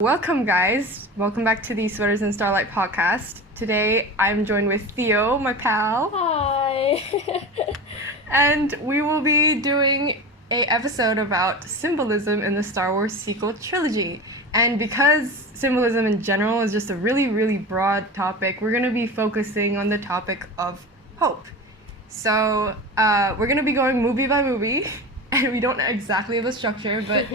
Welcome, guys. Welcome back to the Sweaters and Starlight podcast. Today, I'm joined with Theo, my pal. Hi. And we will be doing a episode about symbolism in the Star Wars sequel trilogy. And because symbolism in general is just a really, really broad topic, we're going to be focusing on the topic of hope. So, we're going to be going movie by movie, and we don't know exactly have a structure, but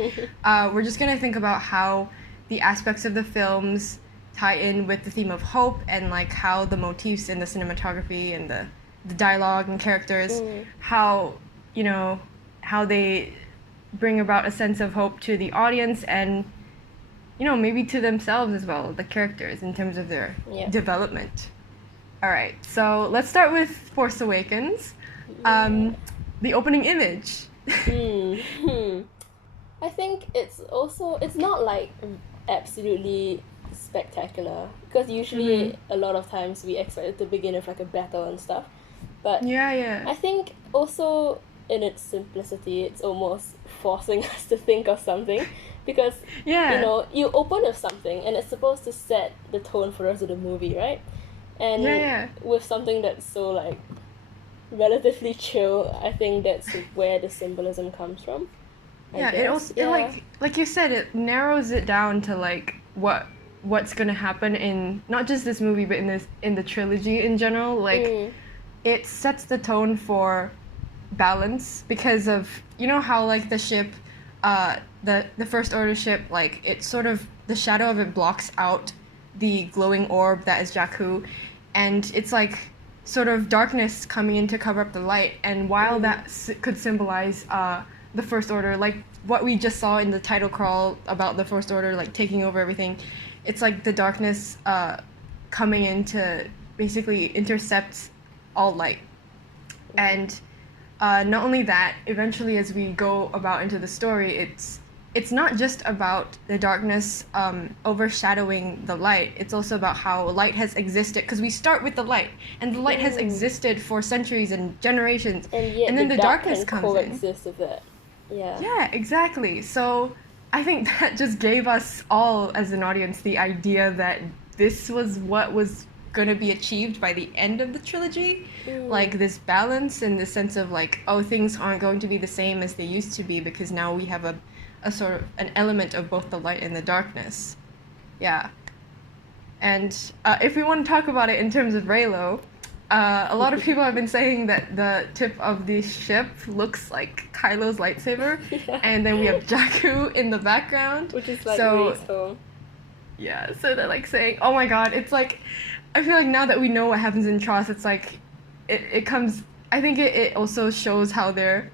we're just going to think about how the aspects of the films tie in with the theme of hope and like how the motifs in the cinematography and the dialogue and characters, how they bring about a sense of hope to the audience and maybe to themselves as well, the characters in terms of their development. All right, so let's start with Force Awakens. The opening image. I think it's not like absolutely spectacular, because usually a lot of times we expect it to begin with like a battle and stuff, but I think also in its simplicity it's almost forcing us to think of something, because you open with something and it's supposed to set the tone for the rest of the movie, right? And with something that's so like relatively chill, I think that's where the symbolism comes from. It also like you said, it narrows it down to like what's gonna happen in not just this movie but in the trilogy in general. Like it sets the tone for balance, because of how like the ship, the First Order ship, like it sort of, the shadow of it blocks out the glowing orb that is Jakku, and it's like sort of darkness coming in to cover up the light. And while that could symbolize the First Order, like what we just saw in the title crawl about the First Order like taking over everything, it's like the darkness coming in to basically intercept all light. And not only that, eventually as we go about into the story, it's not just about the darkness overshadowing the light. It's also about how light has existed, because we start with the light, and the light has existed for centuries and generations, and then the darkness comes in. Coexist with it. Yeah, exactly. So I think that just gave us all as an audience the idea that this was what was going to be achieved by the end of the trilogy. Like this balance and the sense of like, oh, things aren't going to be the same as they used to be, because now we have a sort of an element of both the light and the darkness. Yeah. And if we want to talk about it in terms of Reylo, a lot of people have been saying that the tip of the ship looks like Kylo's lightsaber, and then we have Jakku in the background, which is like really cool. Yeah, so they're like saying, oh my god, it's like, I feel like now that we know what happens in TROS, it's like, it comes, I think it also shows how they're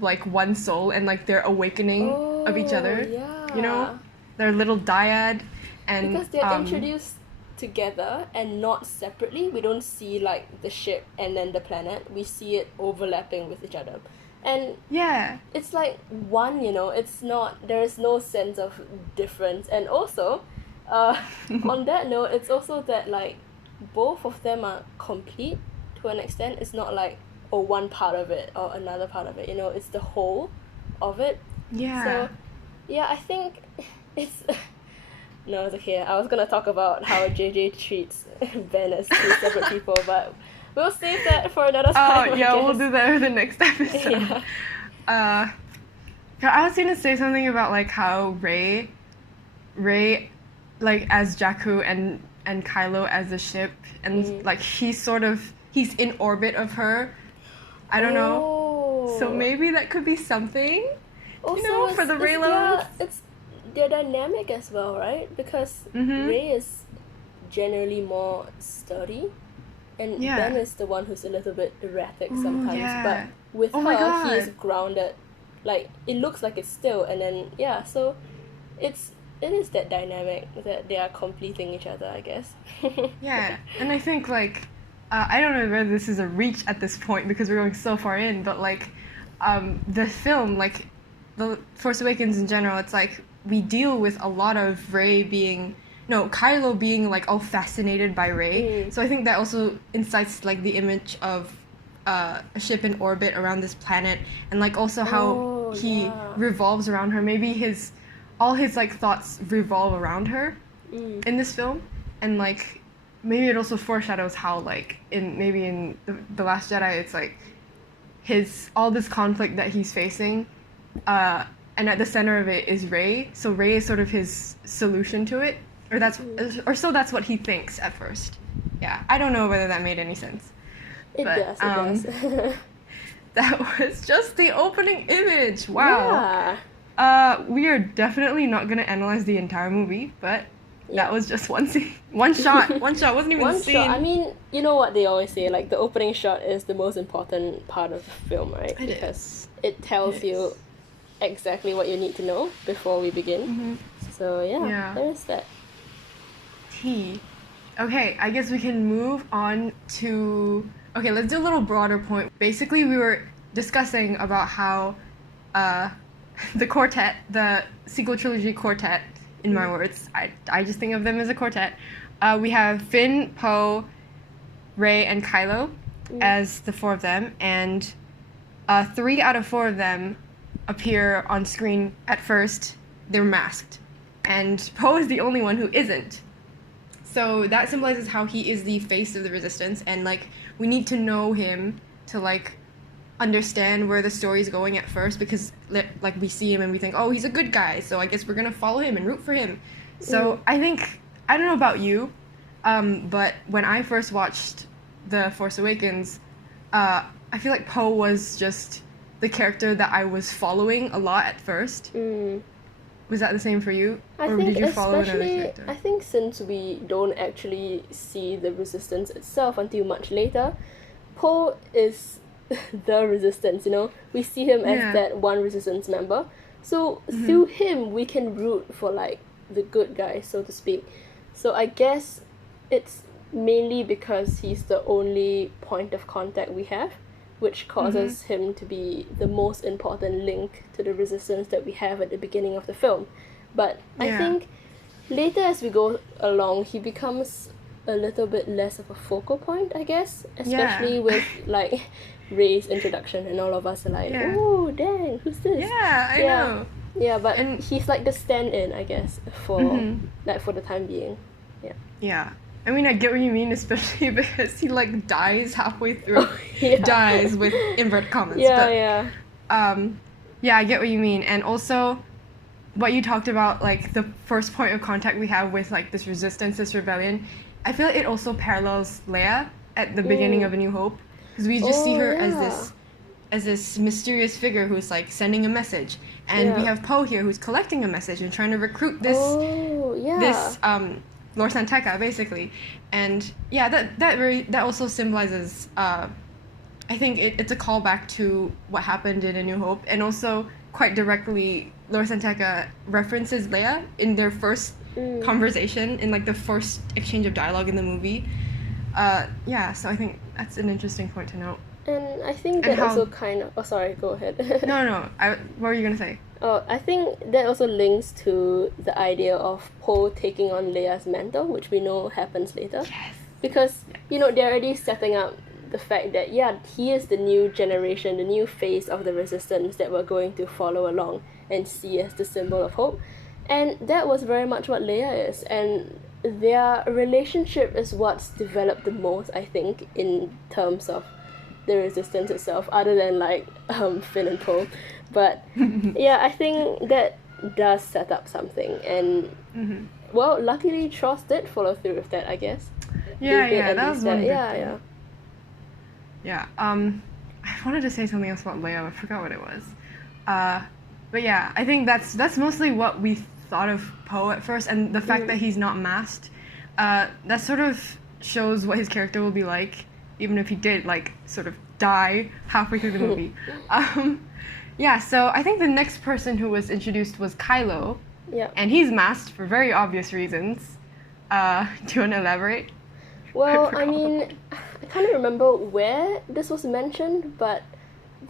like one soul and like their awakening of each other. Their little dyad. And because they're introduced together and not separately. We don't see like the ship and then the planet, we see it overlapping with each other, and it's like one, it's not, there is no sense of difference. And also on that note, it's also that like both of them are complete to an extent. It's not like one part of it or another part of it, it's the whole of it. So I think it's no, it's okay. I was gonna talk about how JJ treats Ben as two separate people, but we'll save that for another time. Oh yeah, we'll do that in the next episode. I was gonna say something about like how Rey like as Jakku and Kylo as the ship, and like he's in orbit of her. I don't know. So maybe that could be something. Also, for the Reylos. It's their dynamic as well, right? Because Rey is generally more sturdy, and Ben is the one who's a little bit erratic sometimes. But with her, he is grounded. Like it looks like it's still, and then so it is that dynamic that they are completing each other, I guess. And I think like I don't know whether this is a reach at this point because we're going so far in, but like the film, like the Force Awakens in general, it's like we deal with a lot of Kylo being like all fascinated by Rey. So I think that also incites like the image of a ship in orbit around this planet, and like also how he revolves around her. Maybe his all his like thoughts revolve around her in this film, and like maybe it also foreshadows how like in the Last Jedi it's like all this conflict that he's facing, and at the center of it is Rey. So Rey is sort of his solution to it, or so that's what he thinks at first. Yeah, I don't know whether that made any sense. It does. That was just the opening image. Wow. Yeah. We are definitely not gonna analyze the entire movie, but that was just one scene, one shot. Wasn't even a scene. Shot. I mean, you know what they always say, like the opening shot is the most important part of the film, right? Because it tells you exactly what you need to know before we begin. So yeah, there's that. Okay, I guess we can move on to... Okay, let's do a little broader point. Basically, we were discussing about how the quartet, the sequel trilogy quartet, in my words, I just think of them as a quartet. We have Finn, Poe, Rey, and Kylo as the four of them, and 3 out of 4 of them appear on screen at first. They're masked, and Poe is the only one who isn't. So that symbolizes how he is the face of the Resistance, and like we need to know him to like understand where the story is going at first, because like we see him and we think, oh, he's a good guy, so I guess we're gonna follow him and root for him. So I don't know about you, but when I first watched The Force Awakens, I feel like Poe was just the character that I was following a lot at first. Was that the same for you? Or did you follow another character? I think since we don't actually see the Resistance itself until much later, Poe is the Resistance, you know? We see him as that one Resistance member. So through him, we can root for, like, the good guy, so to speak. So I guess it's mainly because he's the only point of contact we have, which causes him to be the most important link to the Resistance that we have at the beginning of the film. But I think later as we go along, he becomes a little bit less of a focal point, I guess, especially with like Rey's introduction, and all of us are like, oh dang, who's this? I know. Yeah, but he's like the stand-in, I guess, for for the time being. Yeah. I mean, I get what you mean, especially because he, like, dies halfway through. Dies with inverted commas. Yeah. I get what you mean. And also, what you talked about, like, the first point of contact we have with, like, this resistance, this rebellion, I feel like it also parallels Leia at the beginning of A New Hope. Because we just see her as this mysterious figure who's, like, sending a message. And we have Poe here who's collecting a message and trying to recruit this Lor San Tekka, basically. And that also symbolizes I think it's a callback to what happened in A New Hope, and also quite directly Lor San Tekka references Leia in their first conversation, in like the first exchange of dialogue in the movie. So I think that's an interesting point to note. And I think that also kind of... Oh, sorry, go ahead. No. What were you going to say? Oh, I think that also links to the idea of Poe taking on Leia's mantle, which we know happens later. Yes. Because, you know, they're already setting up the fact that, he is the new generation, the new face of the Resistance that we're going to follow along and see as the symbol of hope. And that was very much what Leia is. And their relationship is what's developed the most, I think, in terms of the Resistance itself, other than like Finn and Poe. But I think that does set up something, and well, luckily Tross did follow through with that, I guess. That was one good thing. Yeah. I wanted to say something else about Leia, I forgot what it was. But yeah, I think that's mostly what we thought of Poe at first, and the fact that he's not masked, that sort of shows what his character will be like, even if he did like sort of die halfway through the movie. So I think the next person who was introduced was Kylo. Yeah. And he's masked for very obvious reasons. Do you want to elaborate? Well, I mean, I can't remember where this was mentioned, but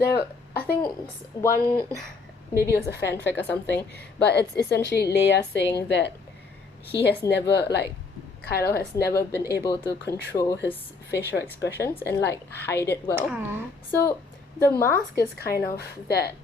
I think one, maybe it was a fanfic or something, but it's essentially Leia saying that Kylo has never been able to control his facial expressions and like hide it well. Aww. So the mask is kind of that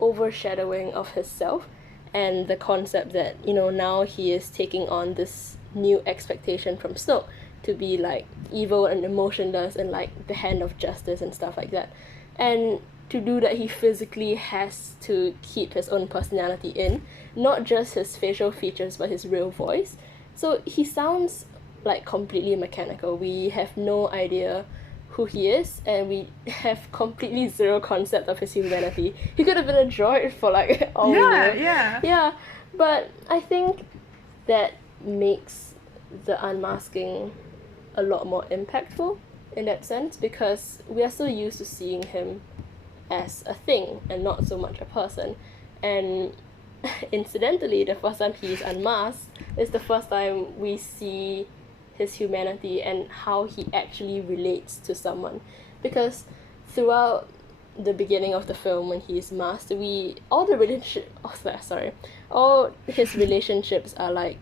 overshadowing of his self, and the concept that, you know, now he is taking on this new expectation from Snoke to be like evil and emotionless and like the hand of justice and stuff like that. And to do that, he physically has to keep his own personality in, not just his facial features but his real voice. So he sounds like completely mechanical. We have no idea who he is, and we have completely zero concept of his humanity. He could have been a droid for like all we know. Yeah, but I think that makes the unmasking a lot more impactful in that sense, because we are so used to seeing him as a thing and not so much a person. And incidentally, the first time he is unmasked is the first time we see his humanity and how he actually relates to someone. Because throughout the beginning of the film, when he is masked, all his relationships are like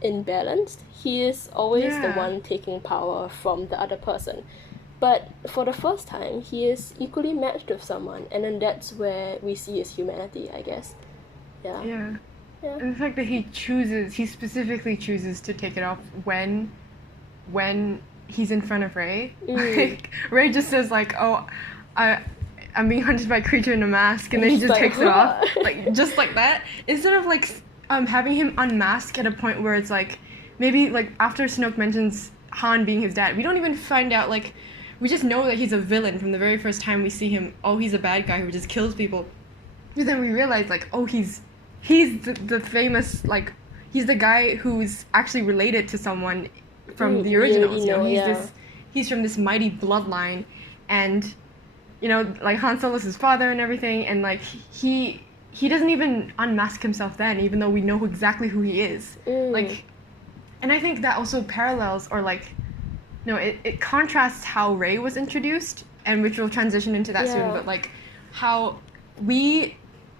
imbalanced. He is always the one taking power from the other person. But for the first time, he is equally matched with someone, and then that's where we see his humanity, I guess. Yeah. And the fact that he specifically chooses to take it off when he's in front of Rey. Like, Rey just says like, oh, I'm being hunted by a creature in a mask, and then he just takes it off. Like, just like that. Instead of like having him unmask at a point where it's like, maybe like after Snoke mentions Han being his dad, we don't even find out, like, we just know that he's a villain from the very first time we see him. Oh, he's a bad guy who just kills people. But then we realize, like, oh, he's the famous, like, he's the guy who's actually related to someone from the originals. He's from this mighty bloodline, and, you know, like, Han Solo's his father and everything, and like he doesn't even unmask himself then, even though we know exactly who he is. Like, and I think that also parallels, or like, no, it contrasts how Rey was introduced, and which will transition into that soon, but like how we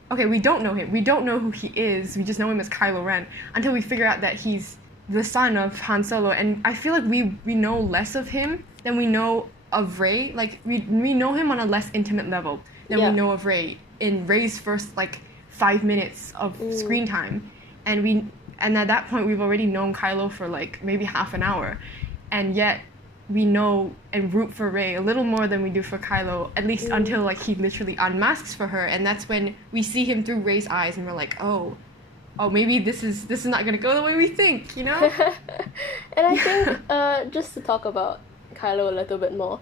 don't know him. We don't know who he is. We just know him as Kylo Ren until we figure out that he's the son of Han Solo. And I feel like we know less of him than we know of Rey. Like, we know him on a less intimate level than we know of Rey in Rey's first, like, 5 minutes of screen time. And at that point, we've already known Kylo for, like, maybe half an hour. And yet, we know and root for Rey a little more than we do for Kylo, at least until, like, he literally unmasks for her, and that's when we see him through Rey's eyes, and we're like, oh, maybe this is not gonna go the way we think, you know? And I think, just to talk about Kylo a little bit more,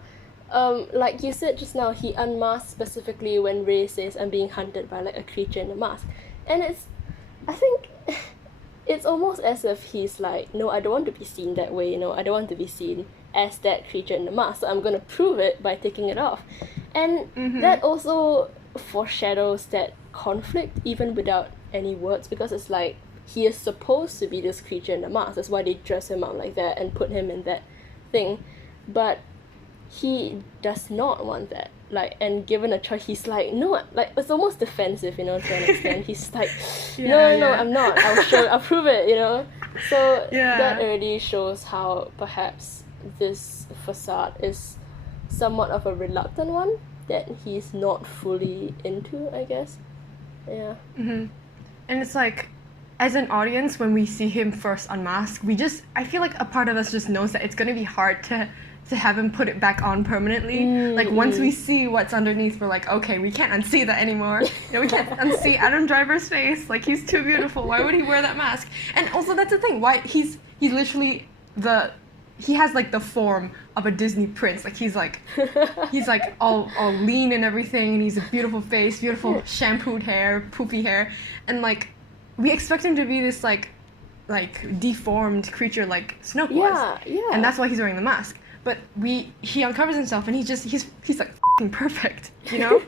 like you said just now, he unmasks specifically when Rey says, I'm being hunted by, like, a creature in a mask. And I think it's almost as if he's like, no, I don't want to be seen that way, you know, I don't want to be seen as that creature in the mask, so I'm going to prove it by taking it off. And that also foreshadows that conflict, even without any words, because it's like, he is supposed to be this creature in the mask. That's why they dress him up like that and put him in that thing. But he does not want that. Like, and given a choice, he's like, no, like, it's almost defensive, you know, to an extent. He's like, no, I'm not. I'll prove it, you know. So that already shows how perhaps this facade is somewhat of a reluctant one that he's not fully into, I guess. Yeah. And it's like, as an audience, when we see him first unmasked, I feel like a part of us just knows that it's going to be hard to have him put it back on permanently. Like, once we see what's underneath, we're like, okay, we can't unsee that anymore. You know, we can't unsee Adam Driver's face. Like, he's too beautiful. Why would he wear that mask? And also, that's the thing. Why he's literally he has, like, the form of a Disney prince. Like, he's like all lean and everything, and he's a beautiful face, beautiful shampooed hair, poofy hair, and like, we expect him to be this like deformed creature like Snoke was. And that's why he's wearing the mask. But he uncovers himself, and he's like f***ing perfect, you know?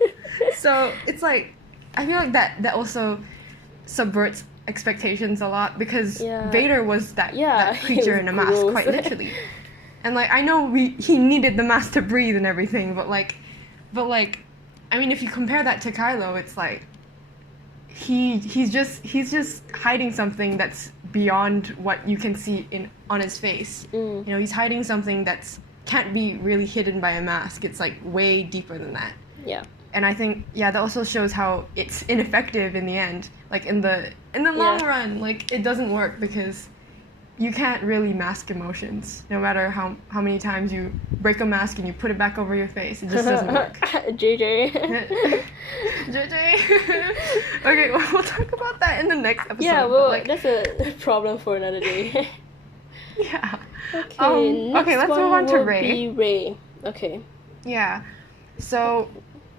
So it's like, I feel like that also subverts expectations a lot, because Vader was that creature in a mask, quite literally. And like, I know he needed the mask to breathe and everything, but like I mean, if you compare that to Kylo, it's like he's just hiding something that's beyond what you can see on his face. You know, he's hiding something that's can't be really hidden by a mask. It's like way deeper than that. Yeah. And I think, that also shows how it's ineffective in the end. like in the long run, like it doesn't work because you can't really mask emotions. No matter how many times you break a mask and you put it back over your face, it just doesn't work. JJ. JJ. Okay, well, we'll talk about that in the next episode. Yeah, well, like, that's a problem for another day. Yeah. Okay, let's move on to Ray. Be Ray. Okay. Yeah. So,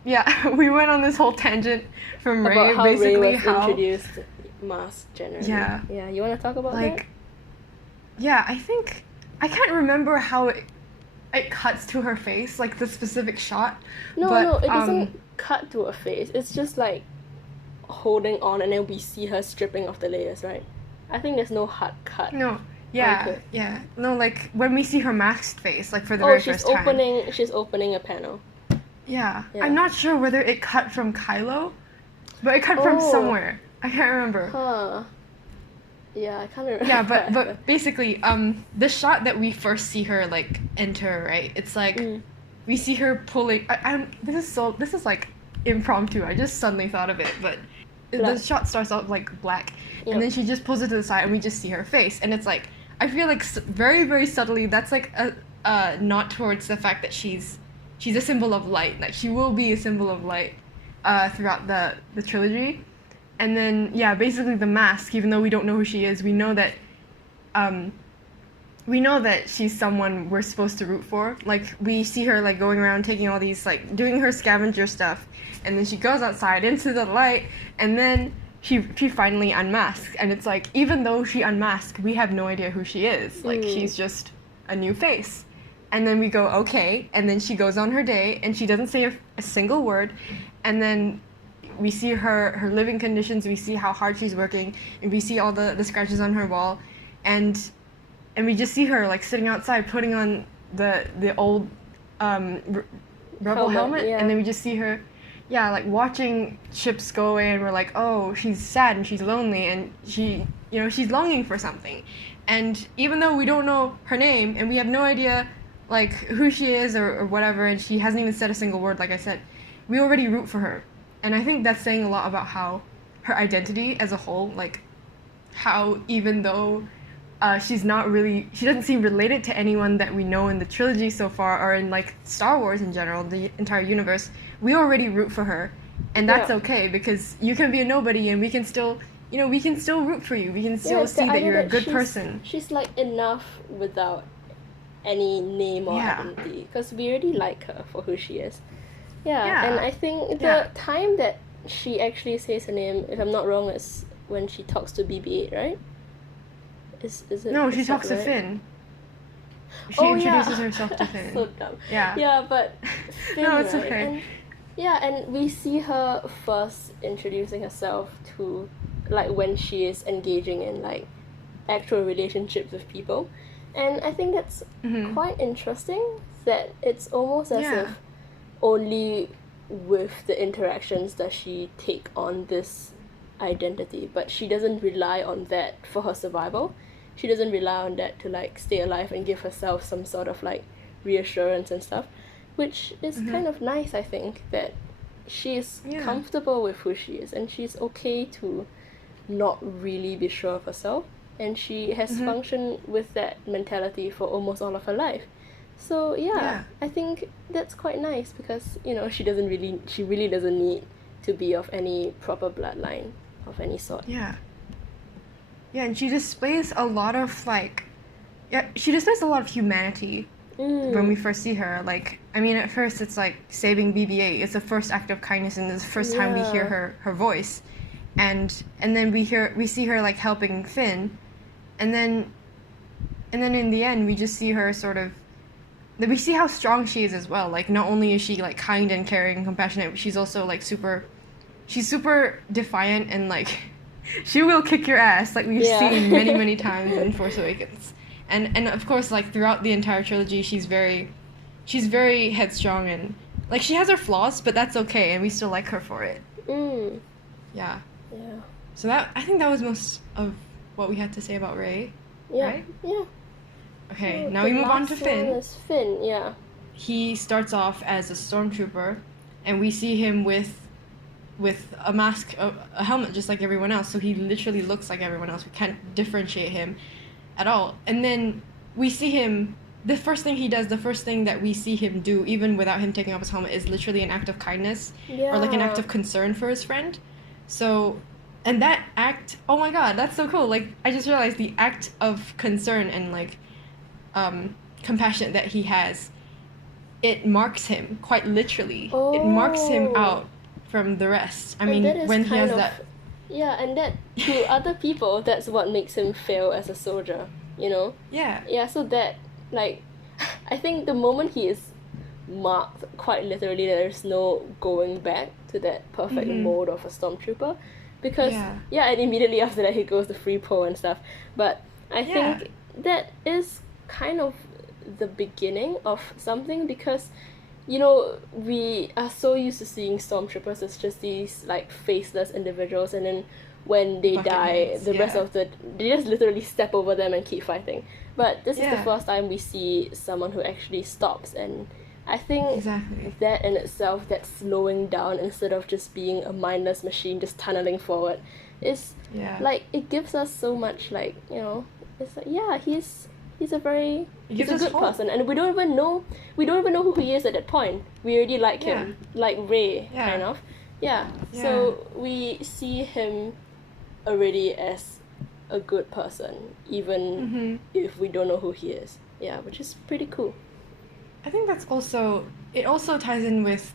yeah, we went on this whole tangent from Ray. About how basically Ray was introduced mask generally. Yeah. Yeah, you want to talk about that? Yeah, I can't remember how it cuts to her face, like the specific shot. No, it doesn't cut to her face. It's just like holding on, and then we see her stripping off the layers, right? I think there's no hard cut. No. Yeah, yeah. No, like when we see her masked face, like for the very first time. She's opening a panel. Yeah. I'm not sure whether it cut from Kylo, but it cut from somewhere. I can't remember. Huh. Yeah, I can't remember. Yeah, but basically, the shot that we first see her like enter, right? It's like we see her pulling. This is like impromptu. I just suddenly thought of it, but the shot starts out like black, and then she just pulls it to the side, and we just see her face, and it's like I feel like very very subtly that's like a nod towards the fact that she's a symbol of light. Like she will be a symbol of light throughout the trilogy. And then, yeah, basically the mask, even though we don't know who she is, we know that she's someone we're supposed to root for. Like, we see her, like, going around taking all these, like, doing her scavenger stuff, and then she goes outside into the light, and then she finally unmasks. And it's like, even though she unmasked, we have no idea who she is. Like, she's just a new face. And then we go, okay, and then she goes on her day, and she doesn't say a single word, and then we see her living conditions, we see how hard she's working, and we see all the scratches on her wall, and we just see her like sitting outside putting on the old rebel helmet, and then we just see her like watching ships go away, and we're like, oh, she's sad and she's lonely, and she's longing for something. And even though we don't know her name and we have no idea like who she is or whatever, and she hasn't even said a single word, like I said, we already root for her. And I think that's saying a lot about how her identity as a whole, like how even though she doesn't seem related to anyone that we know in the trilogy so far, or in like Star Wars in general, the entire universe, we already root for her. And that's okay, because you can be a nobody and we can still root for you. We can still see that you're a good person. She's like enough without any name or identity, because we already like her for who she is. Yeah, and I think the time that she actually says her name, if I'm not wrong, is when she talks to BB-8, right? Is it? No, she talks to Finn. She introduces herself to Finn. So dumb. Yeah. Yeah, but Finn, no, it's right? okay. And we see her first introducing herself to, like, when she is engaging in, like, actual relationships with people. And I think that's quite interesting, that it's almost as if only with the interactions does she take on this identity, but she doesn't rely on that for her survival. She doesn't rely on that to like stay alive and give herself some sort of like reassurance and stuff, which is kind of nice. I think that she is comfortable with who she is, and she's okay to not really be sure of herself, and she has functioned with that mentality for almost all of her life. So I think that's quite nice, because she really doesn't need to be of any proper bloodline of any sort. And she displays a lot of humanity when we first see her. Like, I mean, at first it's like saving BB-8. It's the first act of kindness, and it's the first time we hear her voice, and then we see her like helping Finn, and then in the end we just see her sort of. We see how strong she is as well. Like, not only is she like kind and caring and compassionate, but she's also like super defiant, and like she will kick your ass, like we've seen many times in Force Awakens. And of course, like throughout the entire trilogy, she's very headstrong, and like she has her flaws, but that's okay, and we still like her for it. Yeah. So I think that was most of what we had to say about Rey. Right? Okay, now we move on to Finn. Is Finn, He starts off as a stormtrooper, and we see him with with a mask, a helmet, just like everyone else. So he literally looks like everyone else. We can't differentiate him at all. And then we see him. The first thing he does, the first thing that we see him do, even without him taking off his helmet, is literally an act of kindness or like an act of concern for his friend. So, and that act, oh my god, that's so cool. Like, I just realized the act of concern and like compassion that he has, it marks him quite literally. Oh. It marks him out from the rest. I mean, when he has that. Yeah, and that to other people, that's what makes him fail as a soldier, you know? Yeah. Yeah, so that, like, I think the moment he is marked quite literally, there's no going back to that perfect mold of a stormtrooper. Because, and immediately after that, he goes to free Poe and stuff. But I think that is kind of the beginning of something, because you know, we are so used to seeing stormtroopers as just these like faceless individuals, and then when they die, the rest of they just literally step over them and keep fighting. But this is the first time we see someone who actually stops, and I think that in itself, that slowing down instead of just being a mindless machine just tunneling forward, is like, it gives us so much, like, you know, it's like, he's a good person, and we don't even know who he is at that point. We already like him, like Rey, kind of. So we see him already as a good person, even if we don't know who he is. Yeah, which is pretty cool. I think that's also, it also ties in with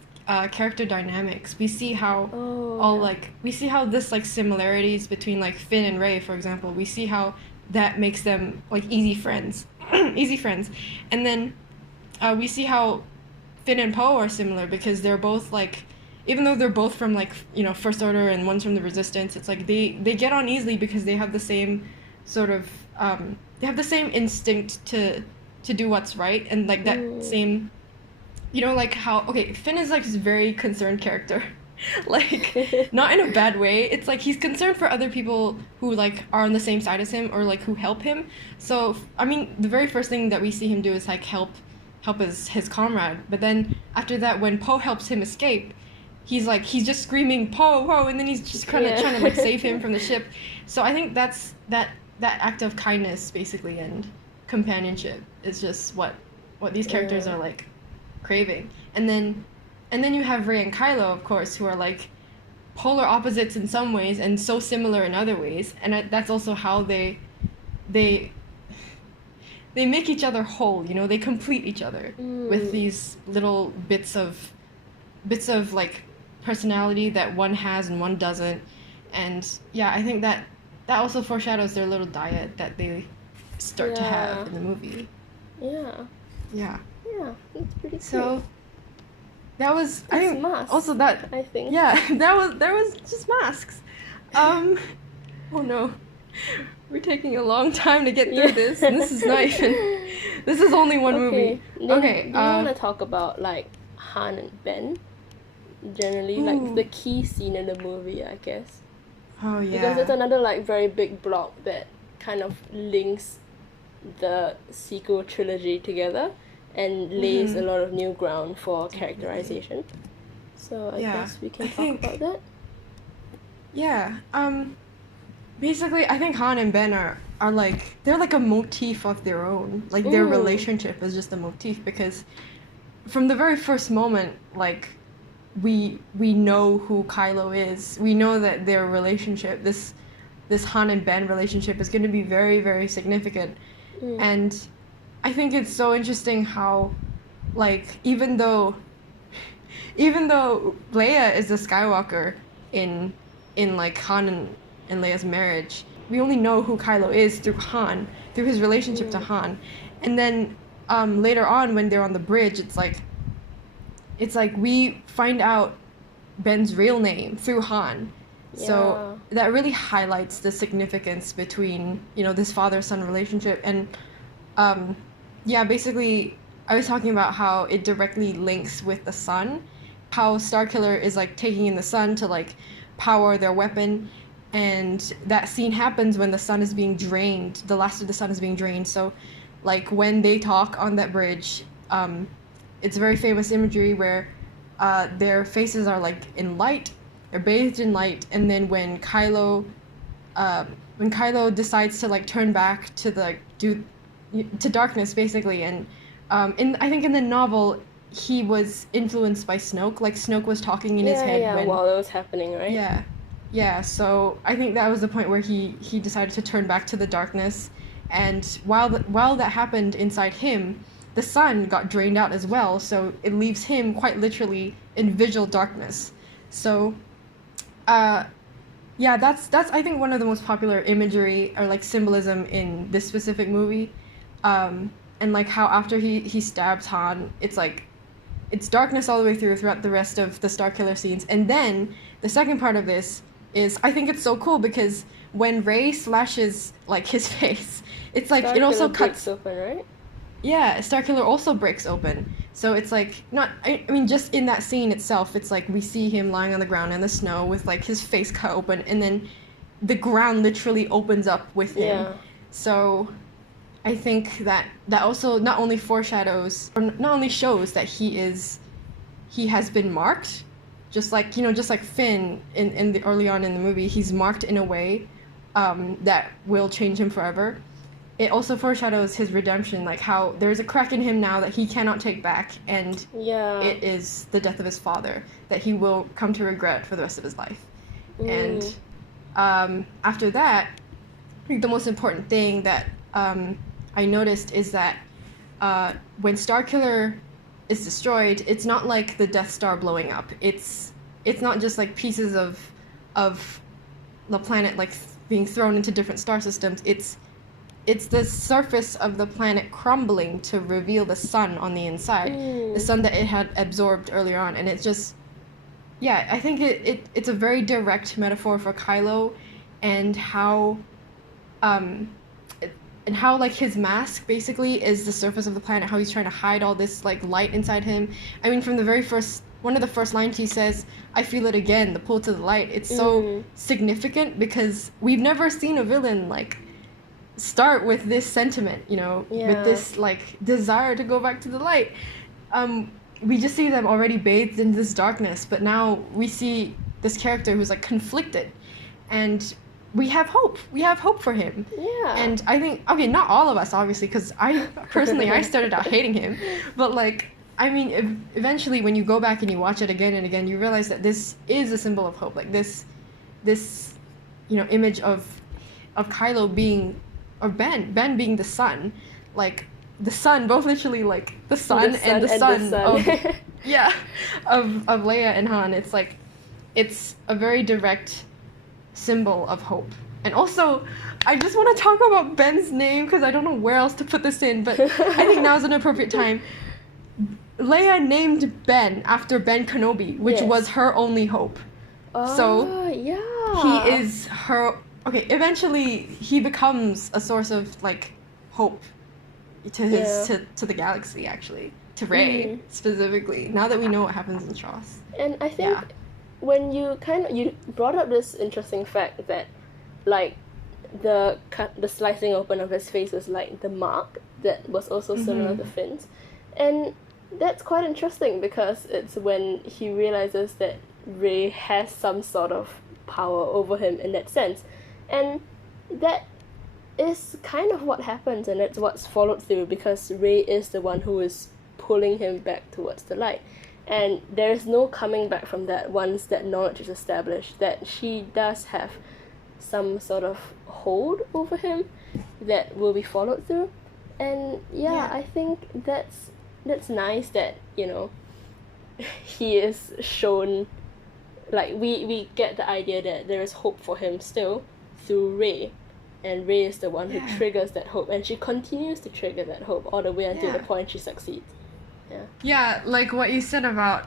character dynamics. We see how we see how this like similarities between like Finn and Rey, for example. We see how that makes them like easy friends, and then we see how Finn and Poe are similar, because they're both like, even though they're both from like, you know, First Order and one's from the Resistance, it's like they get on easily because they have the same sort of they have the same instinct to do what's right, and like that same, you know, like how Finn is like this very concerned character. Like, not in a bad way. It's like he's concerned for other people who like are on the same side as him, or like who help him. So I mean, the very first thing that we see him do is like help his comrade. But then after that, when Poe helps him escape, he's just screaming Poe, and then he's just kind of trying to like save him from the ship. So I think that's that act of kindness basically, and companionship is just what these characters are like craving. And then you have Rey and Kylo, of course, who are like polar opposites in some ways and so similar in other ways. And that's also how they make each other whole, you know, they complete each other with these little bits of like personality that one has and one doesn't. And yeah, I think that also foreshadows their little dyad that they start to have in the movie. Yeah, that's pretty cool. So that was, I think, masks, also that, I think. Yeah, there was just masks. Oh no, we're taking a long time to get through this, and this is not even, this is only one movie. Then, do you want to talk about like Han and Ben? Generally, like the key scene in the movie, I guess. Oh yeah. Because it's another like very big block that kind of links the sequel trilogy together and lays a lot of new ground for characterization. So I guess we can talk about that. Yeah. Basically, I think Han and Ben are like, they're like a motif of their own. Like, their relationship is just a motif, because from the very first moment, like, we know who Kylo is. We know that their relationship, this Han and Ben relationship, is going to be very, very significant. And I think it's so interesting how, like, even though Leia is the Skywalker in like Han and Leia's marriage, we only know who Kylo is through Han, through his relationship to Han. And then later on, when they're on the bridge, it's like we find out Ben's real name through Han. So that really highlights the significance between, you know, this father-son relationship. And basically I was talking about how it directly links with the sun, how Starkiller is like taking in the sun to like power their weapon, and that scene happens when the sun is being drained, the last of the sun is being drained. So like when they talk on that bridge, it's very famous imagery where their faces are like in light, they're bathed in light, and then when Kylo decides to like turn back to the to darkness basically, and I think in the novel he was influenced by Snoke, like Snoke was talking in his head while it was happening, right? Yeah, so I think that was the point where he decided to turn back to the darkness, and while that happened inside him, the sun got drained out as well, so it leaves him quite literally in visual darkness. So yeah, that's I think one of the most popular imagery or like symbolism in this specific movie. And like how after he stabs Han, it's like it's darkness all the way throughout the rest of the Starkiller scenes. And then the second part of this is, I think it's so cool because when Rey slashes like his face, it's like it also cuts open, right? Yeah, Starkiller also breaks open. So it's like not I mean just in that scene itself, it's like we see him lying on the ground in the snow with like his face cut open, and then the ground literally opens up with him. Yeah. So I think that also not only foreshadows or not only shows that he has been marked, just like Finn in the early on in the movie, he's marked in a way that will change him forever. It also foreshadows his redemption, like how there's a crack in him now that he cannot take back, and it is the death of his father that he will come to regret for the rest of his life. And after that, I think the most important thing that I noticed is that when Starkiller is destroyed, it's not like the Death Star blowing up. It's not just like pieces of the planet like being thrown into different star systems. It's the surface of the planet crumbling to reveal the sun on the inside, the sun that it had absorbed earlier on. And it's just, yeah, I think it's a very direct metaphor for Kylo and how like his mask basically is the surface of the planet, how he's trying to hide all this like light inside him. I mean, from the very first, one of the first lines he says, "I feel it again, the pull to the light." It's so significant because we've never seen a villain like start with this sentiment, with this like desire to go back to the light. We just see them already bathed in this darkness, but now we see this character who's like conflicted, and we have hope. We have hope for him. Yeah. And I think, okay, not all of us, obviously, because I started out hating him, but like, I mean, eventually when you go back and you watch it again and again, you realize that this is a symbol of hope. Like this image of Kylo being, or Ben being the sun, like the sun, both literally like the sun and the sun of of Leia and Han. It's like, it's a very direct symbol of hope. And also, I just want to talk about Ben's name because I don't know where else to put this in, but I think now's an appropriate time. Leia named Ben after Ben Kenobi, which was her only hope. So he is her. Okay, eventually he becomes a source of like hope to his to the galaxy, actually, to Rey specifically. Now that we know what happens in Shoss. And I think when you brought up this interesting fact that like the slicing open of his face was like the mark that was also similar to Finn's, and that's quite interesting because it's when he realizes that Rey has some sort of power over him in that sense, and that is kind of what happens, and it's what's followed through because Rey is the one who is pulling him back towards the light. And there's no coming back from that once that knowledge is established, that she does have some sort of hold over him that will be followed through. And I think that's nice that, he is shown, like, we get the idea that there is hope for him still through Rey. And Rey is the one who triggers that hope, and she continues to trigger that hope all the way until the point she succeeds. Yeah, like what you said about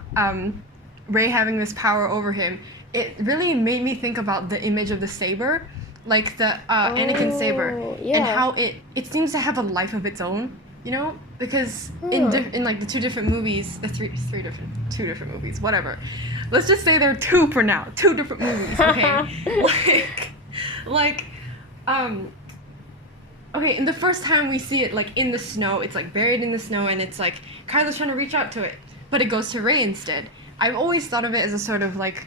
Rey having this power over him, it really made me think about the image of the saber, like the Anakin saber, and how it seems to have a life of its own, because in like the two different movies, two different movies, whatever. Let's just say there are two for now, two different movies, okay? Okay, and the first time we see it, like, in the snow, it's, like, buried in the snow, and it's, like, Kylo's trying to reach out to it, but it goes to Rey instead. I've always thought of it as a sort of, like,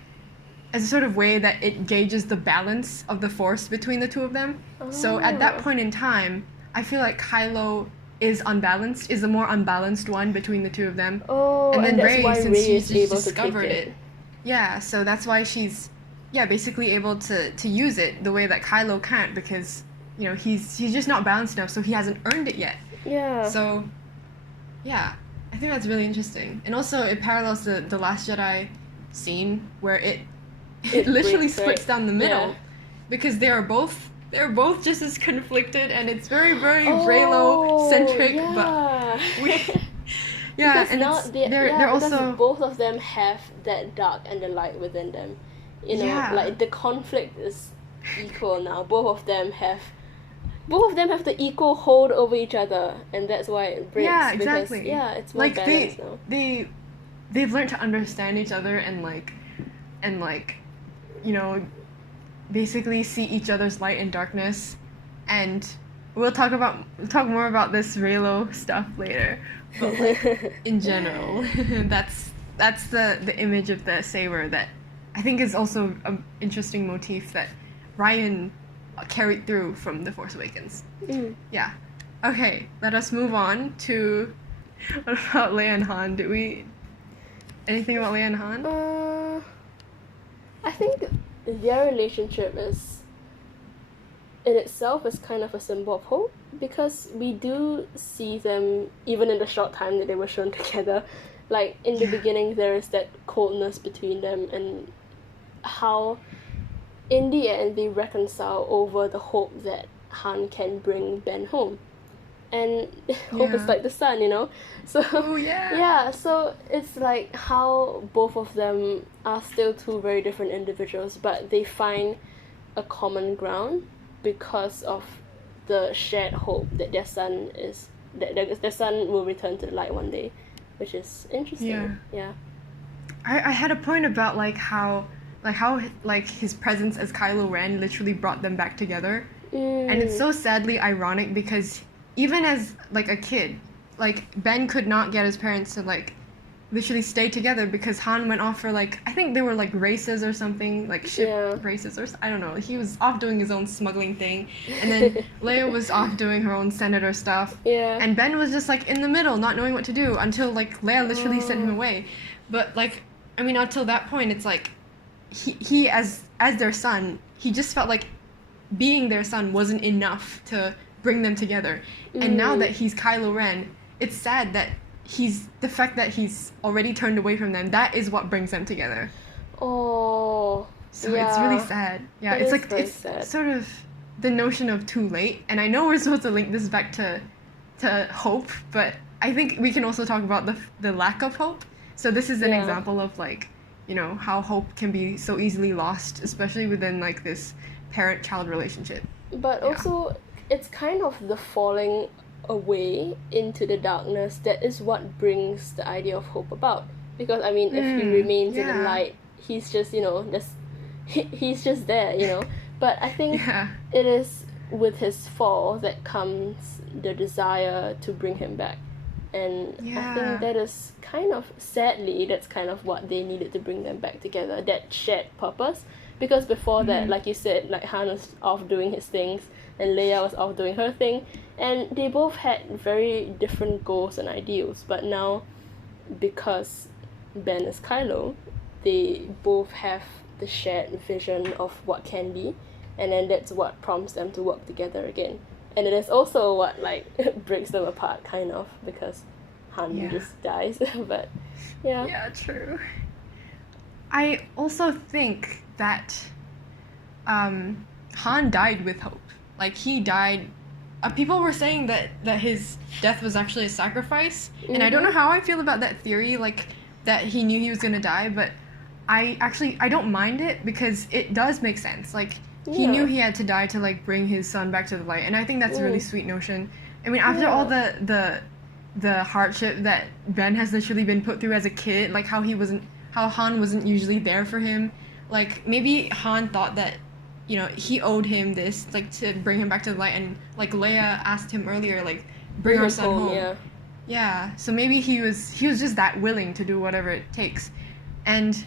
as a sort of way that it gauges the balance of the force between the two of them. So at that point in time, I feel like Kylo is unbalanced, is the more unbalanced one between the two of them. And then Rey, why since Rey she's is able discovered to take it. Yeah, so that's why she's basically able to use it the way that Kylo can't, because he's just not balanced enough, so he hasn't earned it yet. Yeah. So yeah, I think that's really interesting. And also it parallels the Last Jedi scene where it literally splits down the middle, because they're both just as conflicted, and it's very, very Reylo centric, but they're also, both of them have that dark and the light within them. Like the conflict is equal now. Both of them have the equal hold over each other, and that's why it breaks. Yeah, exactly. Because, it's more balanced now. They've learned to understand each other and basically see each other's light and darkness. And we'll talk more about this Reylo stuff later. But in general, that's the image of the saber that I think is also an interesting motif that Ryan carried through from The Force Awakens. Yeah. Okay, let us move on to what about Leia and Han? Anything about Leia and Han? I think their relationship in itself is kind of a symbol of hope, because we do see them, even in the short time that they were shown together, like in the beginning there is that coldness between them, and how in the end they reconcile over the hope that Han can bring Ben home. And hope is like the sun, so so it's like how both of them are still two very different individuals, but they find a common ground because of the shared hope that their son will return to the light one day, which is interesting. I had a point about how his presence as Kylo Ren literally brought them back together. And it's so sadly ironic, because even as a kid, Ben could not get his parents to literally stay together, because Han went off for I think they were races or something, ship races, or I don't know. He was off doing his own smuggling thing, and then Leia was off doing her own senator stuff. And Ben was just in the middle, not knowing what to do, until Leia literally sent him away. But until that point, it's he as their son, he just felt like being their son wasn't enough to bring them together. And now that he's Kylo Ren, it's sad that the fact that he's already turned away from them, that is what brings them together. So it's really sad. It's sad. Sort of the notion of too late. And I know we're supposed to link this back to hope, but I think we can also talk about the lack of hope. So this is an example of how hope can be so easily lost, especially within this parent-child relationship. But also, it's kind of the falling away into the darkness that is what brings the idea of hope about. Because if he remains in the light, he's just he's just there, But I think it is with his fall that comes the desire to bring him back. And I think that is sadly, that's kind of what they needed to bring them back together, that shared purpose. Because before that, like you said, Han was off doing his things, and Leia was off doing her thing, and they both had very different goals and ideals. But now, because Ben is Kylo, they both have the shared vision of what can be, and then that's what prompts them to work together again. And it is also what breaks them apart, kind of, because Han just dies. But yeah, true. I also think that Han died with hope. He died. People were saying that his death was actually a sacrifice, and I don't know how I feel about that theory, that he knew he was gonna die. But I don't mind it, because it does make sense. He knew he had to die to bring his son back to the light, and I think that's a really sweet notion. After all the hardship that Ben has literally been put through as a kid, how Han wasn't usually there for him. Maybe Han thought that, he owed him this, to bring him back to the light, and Leia asked him earlier, bring our son home. Yeah. So maybe he was just that willing to do whatever it takes. And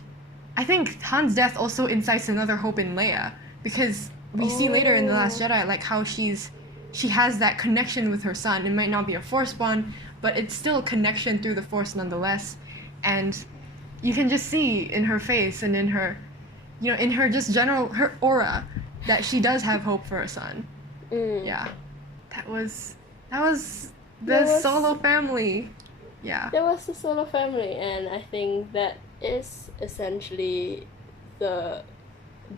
I think Han's death also incites another hope in Leia, because we see later in The Last Jedi like how she has that connection with her son. It might not be a Force bond, but it's still a connection through the Force nonetheless. And you can just see in her face and in her, in her just general, her aura, that she does have hope for her son. Yeah. That was the Solo family. Yeah. There was the Solo family, and I think that is essentially the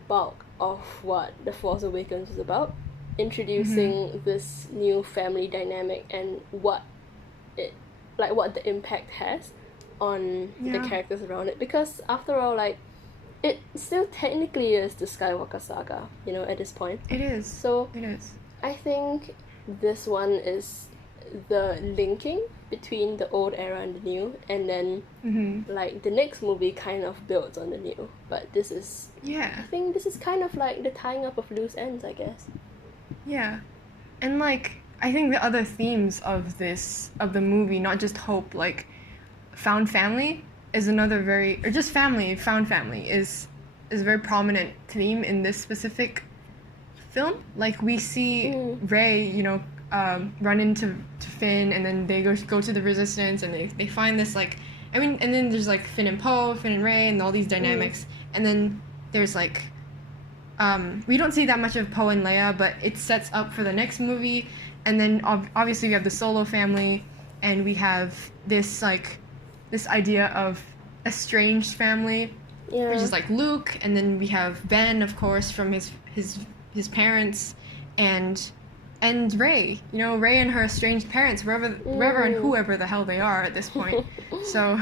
bulk of what The Force Awakens was about. Introducing this new family dynamic and what the impact has on the characters around it. Because after all, like, it still technically is the Skywalker saga, at this point. It is. So it is. I think this one is the linking between the old era and the new, and then like the next movie kind of builds on the new, but this is I think this is kind of like the tying up of loose ends, I guess. And like I think the other themes of the movie, not just hope, like found family is another found family is a very prominent theme in this specific film. Like we see Rey, run into Finn, and then they go to the Resistance, and they find this and then there's like Finn and Rey, and all these dynamics, and then there's like we don't see that much of Poe and Leia, but it sets up for the next movie, and then obviously we have the Solo family, and we have this idea of estranged family, which is like Luke, and then we have Ben, of course, from his parents, and Rey, Rey and her estranged parents, wherever and whoever the hell they are at this point. So,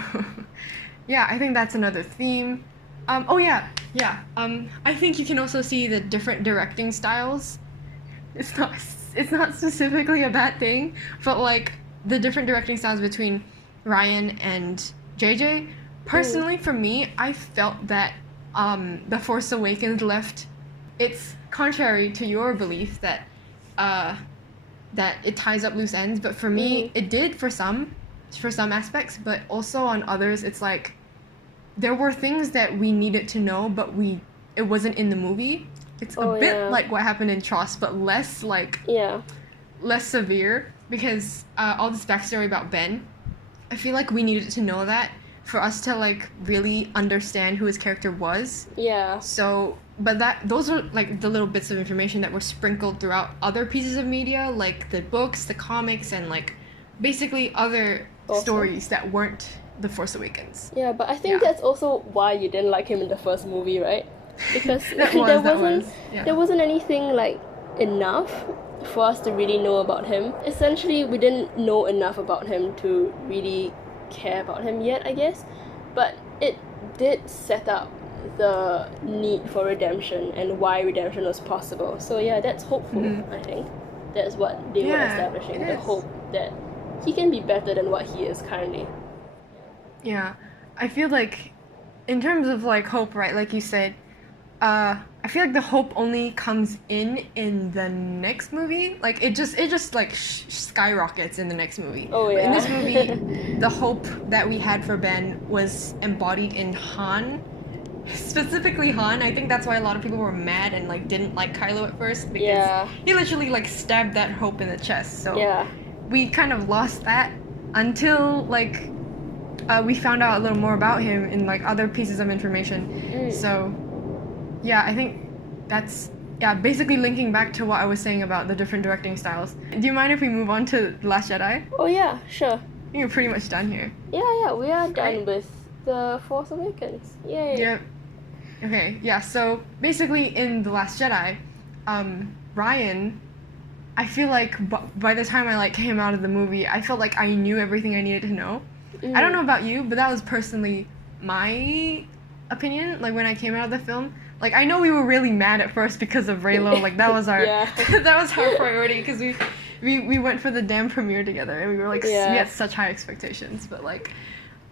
I think that's another theme. I think you can also see the different directing styles. It's not specifically a bad thing, but like the different directing styles between Ryan and JJ. Personally, for me, I felt that The Force Awakens left. It's contrary to your belief that it ties up loose ends, but for me, it did for some aspects, but also on others, it's like there were things that we needed to know, but it wasn't in the movie. It's a bit like what happened in Tross, but less less severe, because all this backstory about Ben, I feel like we needed to know that for us to like really understand who his character was. So, but those are like the little bits of information that were sprinkled throughout other pieces of media, like the books, the comics, and like basically other stories that weren't The Force Awakens. Yeah, but I think that's also why you didn't like him in the first movie, right? Because there wasn't anything like enough for us to really know about him. Essentially, we didn't know enough about him to really care about him yet, I guess. But it did set up the need for redemption and why redemption was possible. So that's hopeful, I think. That's what they were establishing, the hope that he can be better than what he is currently. I feel like in terms of like hope, right, like you said, I feel like the hope only comes in the next movie. Like it just like skyrockets in the next movie. But in this movie, the hope that we had for Ben was embodied in Han. Specifically Han. I think that's why a lot of people were mad and like didn't like Kylo at first, because he literally like stabbed that hope in the chest. So we kind of lost that until like we found out a little more about him in like other pieces of information. So I think that's basically linking back to what I was saying about the different directing styles. Do you mind if we move on to The Last Jedi? Oh yeah, sure. I think we're pretty much done here. Yeah, we are done with The Force Awakens. Yay. Yeah. Okay, so basically in The Last Jedi, Ryan, I feel like by the time I like came out of the movie, I felt like I knew everything I needed to know. I don't know about you, but that was personally my opinion, like when I came out of the film. Like I know we were really mad at first because of Reylo, like that was our that was our priority, because we went for the damn premiere together, and we were like we had such high expectations, but like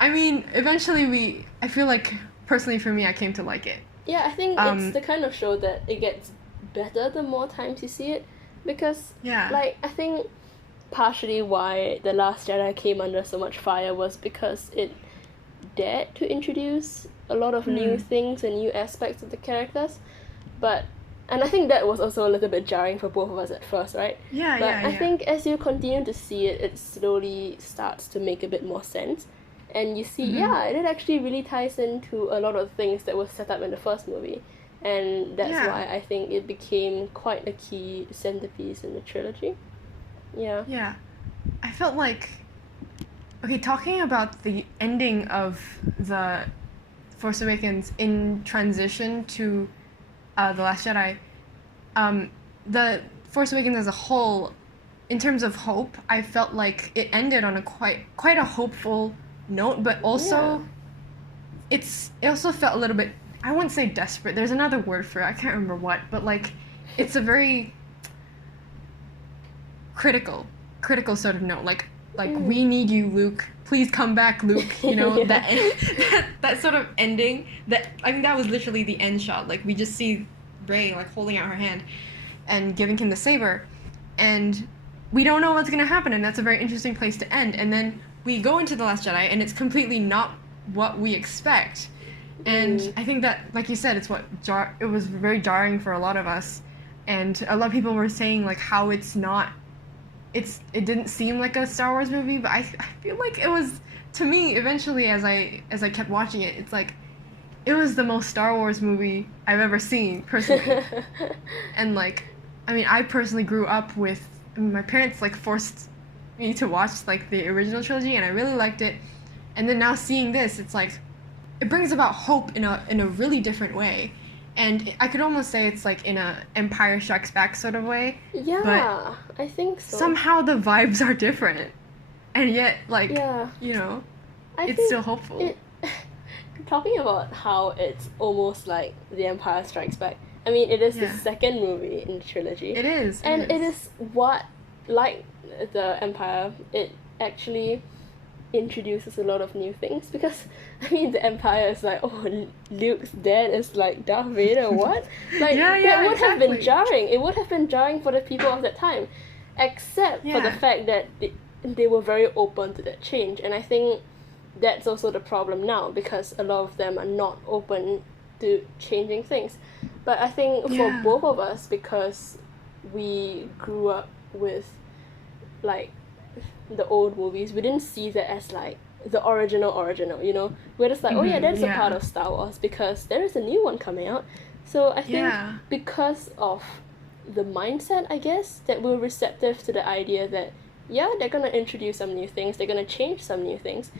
I mean eventually I feel like personally for me I came to like it. I think it's the kind of show that it gets better the more times you see it, because like I think partially why The Last Jedi came under so much fire was because it dared to introduce a lot of new things and new aspects of the characters, and I think that was also a little bit jarring for both of us at first, right? Yeah, but yeah, I think as you continue to see it, it slowly starts to make a bit more sense. And you see, it actually really ties into a lot of things that were set up in the first movie. And that's why I think it became quite a key centerpiece in the trilogy. Yeah. Yeah. I felt like... Okay, talking about the ending of The Force Awakens in transition to The Last Jedi, The Force Awakens as a whole, in terms of hope, I felt like it ended on a quite a hopeful note, but also it also felt a little bit, I wouldn't say desperate, there's another word for it, I can't remember what, but like it's a very critical sort of note, like we need you, Luke, please come back, Luke, you know. that sort of ending, that I mean that was literally the end shot, like we just see Rey like holding out her hand and giving him the saber, and we don't know what's going to happen, and that's a very interesting place to end. And then we go into The Last Jedi, and it's completely not what we expect. And I think that, like you said, it was very jarring for a lot of us. And a lot of people were saying, like, how it didn't seem like a Star Wars movie, but I feel like it was, to me, eventually, as I kept watching it, it's like, it was the most Star Wars movie I've ever seen, personally. And, like, I mean, I personally grew up with, my parents, like, forced me to watch, like, the original trilogy, and I really liked it. And then now seeing this, it's like, it brings about hope in a really different way. And I could almost say it's, like, in a Empire Strikes Back sort of way. Yeah, but I think so. Somehow the vibes are different. And yet, like, you know, it's still hopeful. Talking about how it's almost like The Empire Strikes Back, I mean, it is the second movie in the trilogy. It is. And it is what, like the Empire, it actually introduces a lot of new things, because, I mean, the Empire is like, oh, Luke's dad is like Darth Vader, what? Like, that would have been jarring. It would have been jarring for the people of that time, except for the fact that they were very open to that change. And I think that's also the problem now, because a lot of them are not open to changing things. But I think for both of us, because we grew up with, like, the old movies, we didn't see that as, like, the original, you know? We're just like, oh yeah, that's a part of Star Wars, because there is a new one coming out. So I think because of the mindset, I guess, that we're receptive to the idea that, they're gonna introduce some new things, they're gonna change some new things,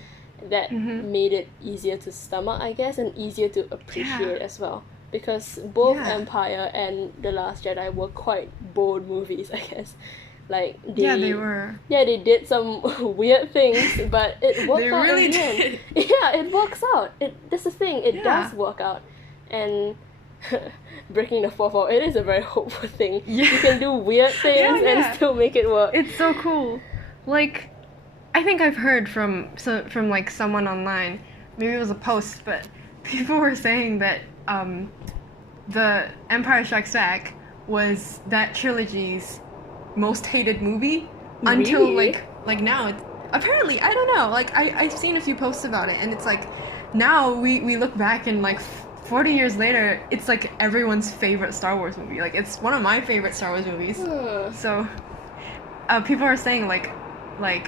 that made it easier to stomach, I guess, and easier to appreciate as well. Because both Empire and The Last Jedi were quite bold movies, I guess. Like, they were. Yeah, they did some weird things, but it worked out really in the end. Yeah, it works out. That's the thing, it does work out. And breaking the fourth wall, it is a very hopeful thing. You can do weird things and still make it work. It's so cool. Like, I think I've heard from like someone online, maybe it was a post, but people were saying that the Empire Strikes Back was that trilogy's most hated movie until like now. It's, apparently, I don't know, like I've seen a few posts about it, and it's like now we look back and like 40 years later, it's like everyone's favorite Star Wars movie. Like, it's one of my favorite Star Wars movies. So people are saying like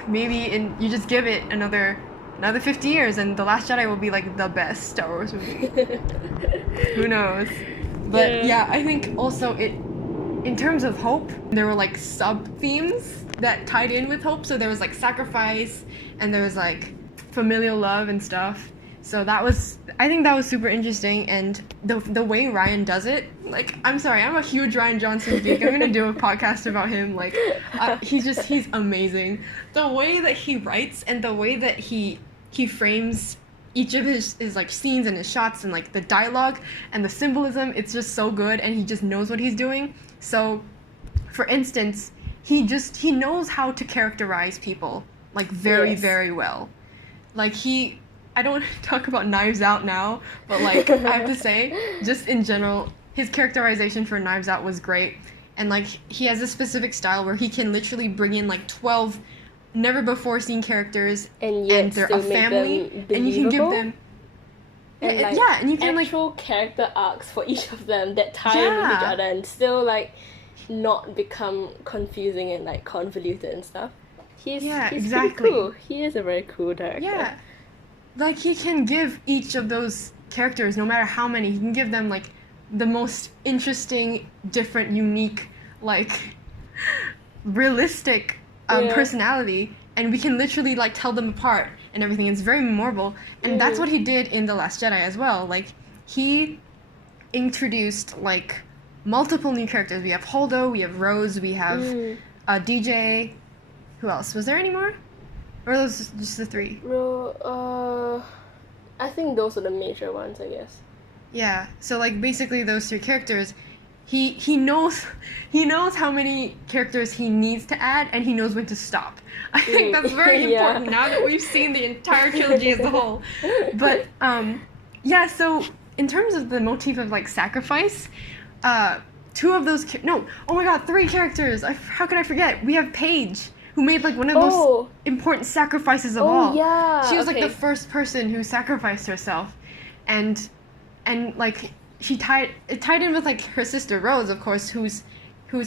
maybe you just give it another 50 years and The Last Jedi will be like the best Star Wars movie. Who knows? But I think also in terms of hope, there were like sub-themes that tied in with hope. So there was like sacrifice, and there was like familial love and stuff. So I think that was super interesting, and the way Rian does it, like, I'm sorry, I'm a huge Rian Johnson geek. I'm gonna do a podcast about him. Like, he's amazing. The way that he writes and the way that he frames each of his like scenes and his shots and like the dialogue and the symbolism, it's just so good, and he just knows what he's doing. So, for instance, he knows how to characterize people, like, very, very well. Like, I don't want to talk about Knives Out now, but, like, I have to say, just in general, his characterization for Knives Out was great. And, like, he has a specific style where he can literally bring in, like, 12 never-before-seen characters, and they're a family, and you can give them... and and you can actual character arcs for each of them that tie in with each other and still like not become confusing and like convoluted and stuff. He's pretty cool. He is a very cool director. Yeah. Like, he can give each of those characters, no matter how many, he can give them, like, the most interesting, different, unique, like, realistic personality, and we can literally, like, tell them apart and everything. It's very memorable, and that's what he did in The Last Jedi as well. Like, he introduced, like, multiple new characters. We have Holdo, we have Rose, we have DJ. Who else? Was there any more? Or are those just the three? I think those are the major ones, I guess. Yeah. So like basically those three characters, he knows how many characters he needs to add, and he knows when to stop. I think that's very important now that we've seen the entire trilogy as a whole. But so in terms of the motif of like sacrifice, two of those three characters. How could I forget? We have Paige, who made like one of the most important sacrifices of all. Yeah. She was like the first person who sacrificed herself, and like it tied in with like her sister Rose, of course, whose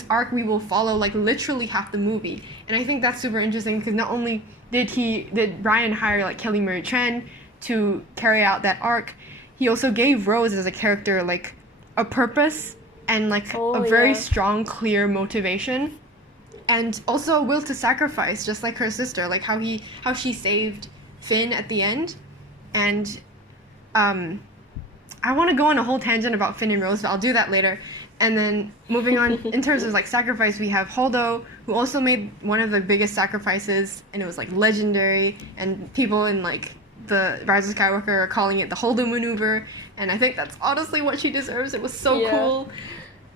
arc we will follow like literally half the movie. And I think that's super interesting because not only did Ryan hire like Kelly Marie Tran to carry out that arc, he also gave Rose as a character like a purpose and like a very strong, clear motivation. And also a will to sacrifice, just like her sister, like how she saved Finn at the end. And I want to go on a whole tangent about Finn and Rose, but I'll do that later. And then moving on, in terms of like sacrifice, we have Holdo, who also made one of the biggest sacrifices, and it was like legendary, and people in like the Rise of Skywalker are calling it the Holdo maneuver, and I think that's honestly what she deserves. It was so cool.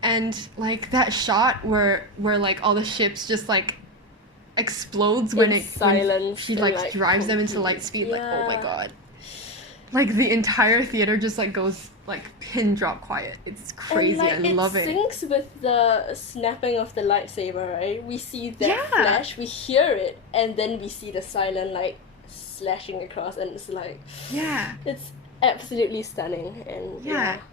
And like that shot where like all the ships just like explodes when she like drives them into light speed, like oh my god. Like the entire theater just like goes like pin drop quiet. It's crazy. And, I love it. It syncs with the snapping of the lightsaber, right? We see that flash, we hear it, and then we see the silent like slashing across, and it's like it's absolutely stunning. And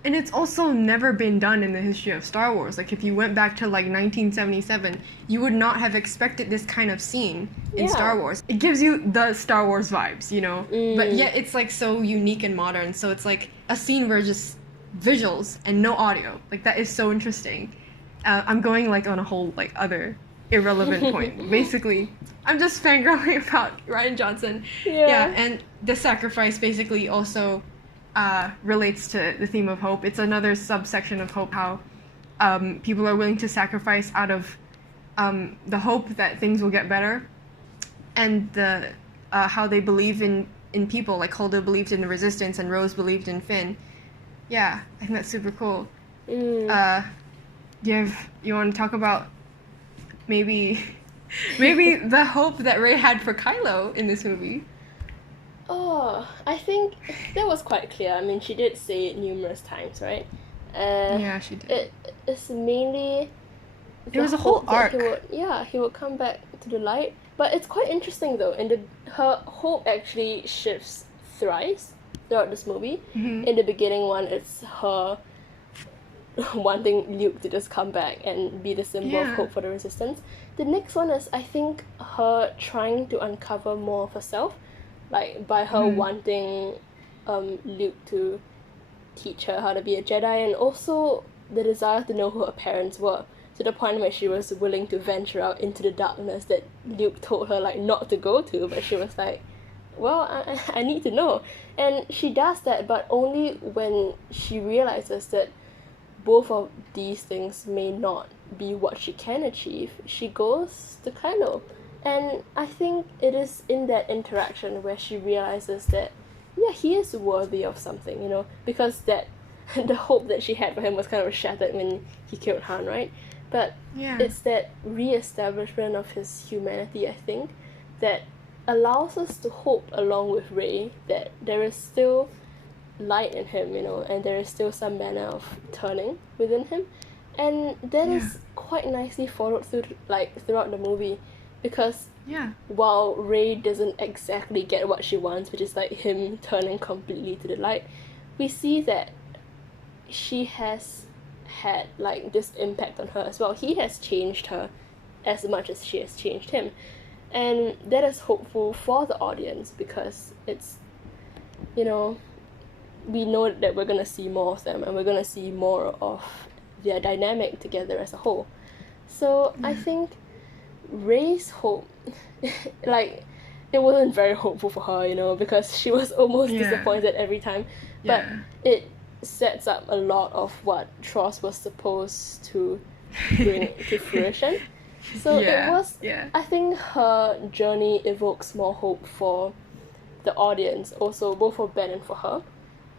and it's also never been done in the history of Star Wars. Like if you went back to like 1977, you would not have expected this kind of scene in Star Wars. It gives you the Star Wars vibes, you know, but yet it's like so unique and modern. So it's like a scene where just visuals and no audio. Like that is so interesting. I'm going like on a whole like other irrelevant point. Basically, I'm just fangirling about Rian Johnson. And the sacrifice basically also relates to the theme of hope. It's another subsection of hope, how people are willing to sacrifice out of the hope that things will get better, and the how they believe in people. Like Holdo believed in the Resistance, and Rose believed in Finn. Yeah, I think that's super cool. You want to talk about maybe the hope that Rey had for Kylo in this movie? Oh, I think that was quite clear. I mean, she did say it numerous times, right? Yeah, she did. It's mainly... It was a whole arc. He would come back to the light. But it's quite interesting, though. Her hope actually shifts thrice throughout this movie. In the beginning one, it's her wanting Luke to just come back and be the symbol of hope for the Resistance. The next one is, I think, her trying to uncover more of herself. Like, by her wanting Luke to teach her how to be a Jedi, and also the desire to know who her parents were, to the point where she was willing to venture out into the darkness that Luke told her, like, not to go to, but she was like, well, I need to know. And she does that, but only when she realizes that both of these things may not be what she can achieve, she goes to Kylo. And I think it is in that interaction where she realizes that, he is worthy of something, you know, because that the hope that she had for him was kind of shattered when he killed Han, right? But it's that re-establishment of his humanity, I think, that allows us to hope along with Rey that there is still light in him, you know, and there is still some manner of turning within him. And that is quite nicely followed through, like, throughout the movie. Because while Rey doesn't exactly get what she wants, which is like him turning completely to the light, we see that she has had like this impact on her as well. He has changed her as much as she has changed him, and that is hopeful for the audience because it's, you know, we know that we're gonna see more of them and we're gonna see more of their dynamic together as a whole. So I think Rey's hope, like, it wasn't very hopeful for her, you know, because she was almost disappointed every time. But it sets up a lot of what Tross was supposed to bring to fruition. So it was, I think her journey evokes more hope for the audience, also both for Ben and for her.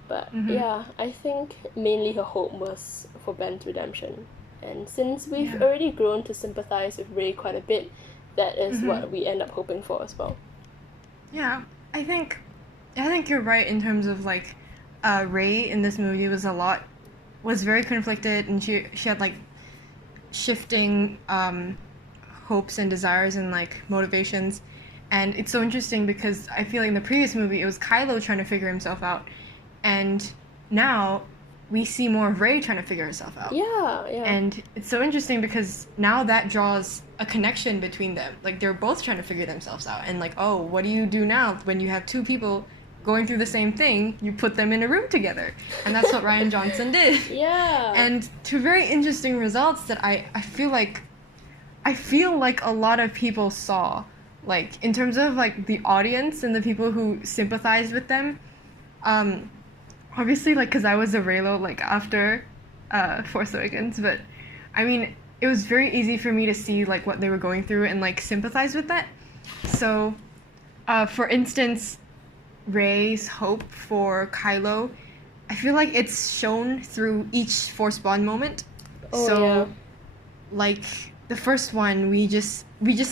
But I think mainly her hope was for Ben's redemption. And since we've already grown to sympathize with Rey quite a bit, that is what we end up hoping for as well. Yeah, I think you're right in terms of like Rey in this movie was very conflicted, and she had like shifting hopes and desires and like motivations. And it's so interesting because I feel like in the previous movie it was Kylo trying to figure himself out, and now we see more of Rey trying to figure herself out. Yeah. And it's so interesting because now that draws a connection between them. Like, they're both trying to figure themselves out. And, like, oh, what do you do now when you have two people going through the same thing? You put them in a room together. And that's what Rian Johnson did. Yeah. And to very interesting results that I feel like a lot of people saw. Like, in terms of, like, the audience and the people who sympathized with them, obviously, like, because I was a Reylo, like, after Force Awakens, but, I mean, it was very easy for me to see, like, what they were going through and, like, sympathize with that. So, for instance, Rey's hope for Kylo, I feel like it's shown through each Force Bond moment. Like, the first one, we just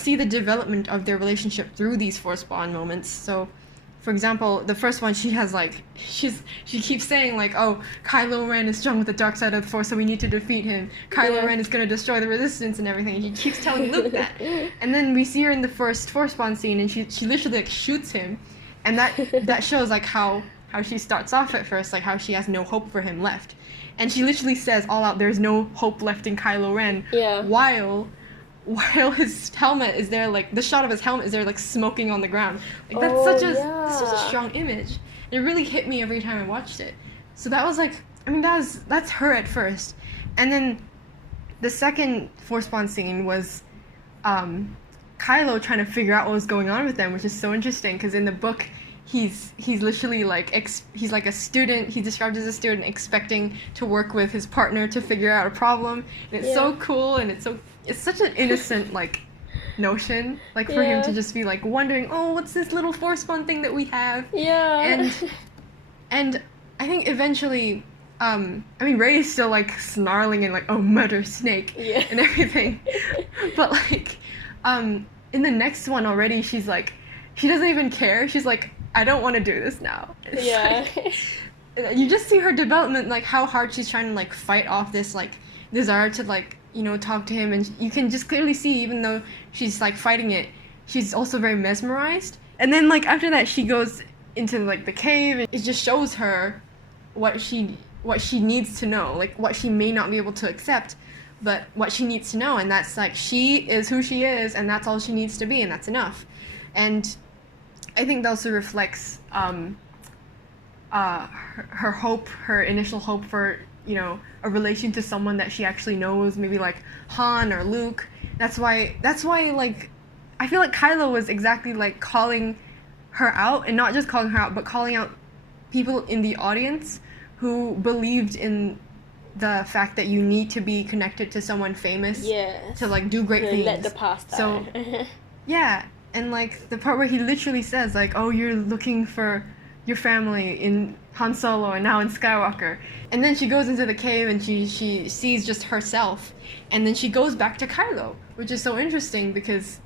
see the development of their relationship through these Force Bond moments. So, for example, the first one, she keeps saying, like, oh, Kylo Ren is strong with the dark side of the Force, so we need to defeat him. Kylo Ren is going to destroy the Resistance and everything. And she keeps telling Luke that. And then we see her in the first Force Bond scene, and she literally, like, shoots him. And that shows, like, how she starts off at first, like, how she has no hope for him left. And she literally says all out, there's no hope left in Kylo Ren. Yeah. While his helmet is there, like, the shot of his helmet is there, like, smoking on the ground. Like, that's such a strong image. It really hit me every time I watched it. So that was, like, I mean, that's her at first. And then the second Force Bond scene was Kylo trying to figure out what was going on with them, which is so interesting, because in the book, he's literally, like, he's like a student, he's described as a student expecting to work with his partner to figure out a problem. And it's so cool, and it's such an innocent, like, notion, like, for him to just be, like, wondering, oh, what's this little Force Bond thing that we have? Yeah. And I think eventually, I mean, Rey is still, like, snarling and, like, oh, murder snake, and everything. But, like, in the next one already, she's, like, she doesn't even care. She's, like, I don't want to do this now. It's like, you just see her development, like, how hard she's trying to, like, fight off this, like, desire to, like, you know, talk to him, and you can just clearly see, even though she's, like, fighting it, she's also very mesmerized. And then, like, after that, she goes into, like, the cave, and it just shows her what she needs to know, like, what she may not be able to accept, but what she needs to know, and that's, like, she is who she is, and that's all she needs to be, and that's enough. And I think that also reflects her hope, her initial hope for, you know, a relation to someone that she actually knows, maybe like Han or Luke. That's why, like, I feel like Kylo was exactly, like, calling her out, and not just calling her out, but calling out people in the audience who believed in the fact that you need to be connected to someone famous to, like, do great things. Let the past die. So, yeah. And, like, the part where he literally says, like, oh, you're looking for your family in Han Solo and now in Skywalker. And then she goes into the cave and she sees just herself. And then she goes back to Kylo, which is so interesting because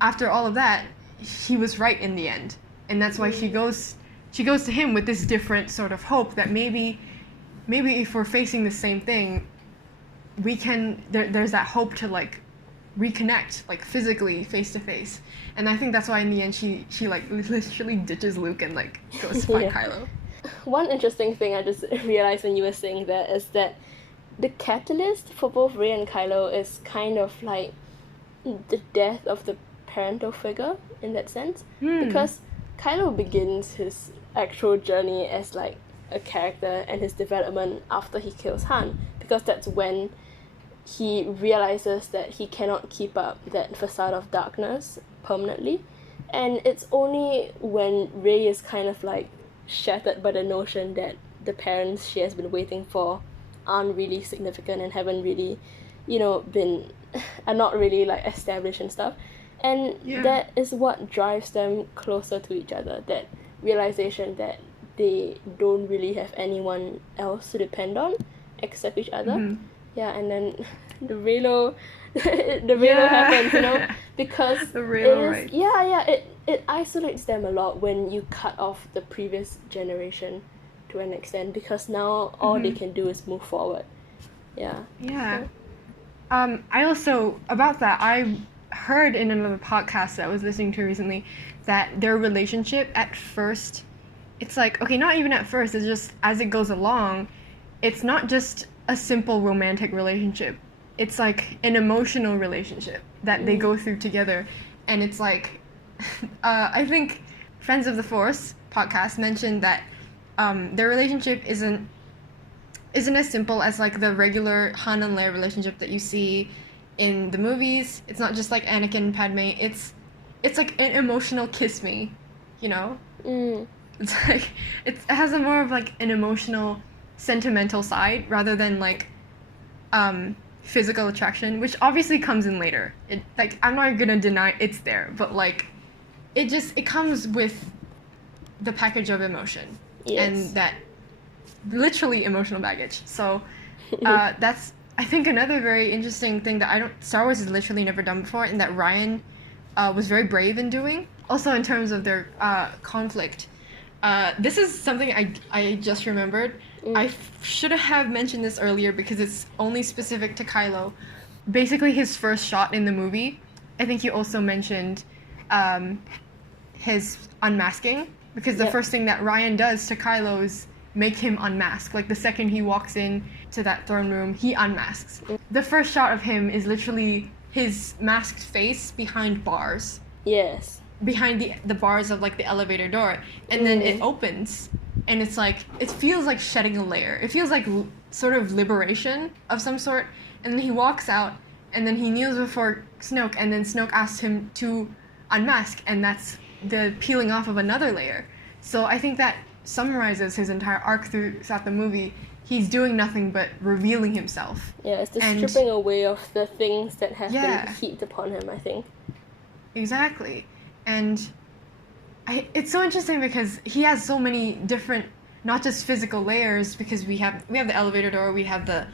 after all of that, he was right in the end. And that's why she goes to him with this different sort of hope that maybe if we're facing the same thing, we can, there's that hope to, like, reconnect, like, physically, face to face. And I think that's why in the end she like literally ditches Luke and, like, goes to find Kylo. one interesting thing I just realized when you were saying that is that the catalyst for both Rey and Kylo is kind of like the death of the parental figure in that sense, because Kylo begins his actual journey as like a character and his development after he kills Han, because that's when he realizes that he cannot keep up that facade of darkness permanently, and it's only when Rey is kind of like shattered by the notion that the parents she has been waiting for aren't really significant and haven't really, been are not really like established and stuff, and that is what drives them closer to each other, that realization that they don't really have anyone else to depend on except each other. And then the Reylo happens, because the Reylo, right? it isolates them a lot when you cut off the previous generation to an extent, because now all they can do is move forward. So. I also, about that, I heard in another podcast that I was listening to recently that their relationship at first, it's like, okay, not even at first, it's just as it goes along, it's not just a simple romantic relationship. It's like an emotional relationship that they go through together. And it's like, I think Friends of the Force podcast mentioned that their relationship isn't as simple as like the regular Han and Leia relationship that you see in the movies. It's not just like Anakin and Padme. It's like an emotional kiss me, It's like it has a more of like an emotional, sentimental side rather than like physical attraction, which obviously comes in later. It, like, I'm not gonna deny it's there, but like it comes with the package of emotion. And that literally emotional baggage. So that's, I think, another very interesting thing that Star Wars has literally never done before, and that Rian was very brave in doing. Also in terms of their conflict. This is something I just remembered. I should have mentioned this earlier because it's only specific to Kylo. Basically, his first shot in the movie, I think you also mentioned his unmasking, because the first thing that Rian does to Kylo is make him unmask. Like, the second he walks in to that throne room, he unmasks. The first shot of him is literally his masked face behind bars. Yes. Behind the bars of like the elevator door, and then it opens, and it's like, it feels like shedding a layer. It feels like sort of liberation of some sort, and then he walks out, and then he kneels before Snoke, and then Snoke asks him to unmask, and that's the peeling off of another layer. So I think that summarizes his entire arc throughout the movie. He's doing nothing but revealing himself. Yeah, it's the stripping away of the things that have been heaped upon him, I think. Exactly. And it's so interesting because he has so many different, not just physical layers, because we have the elevator door, we have the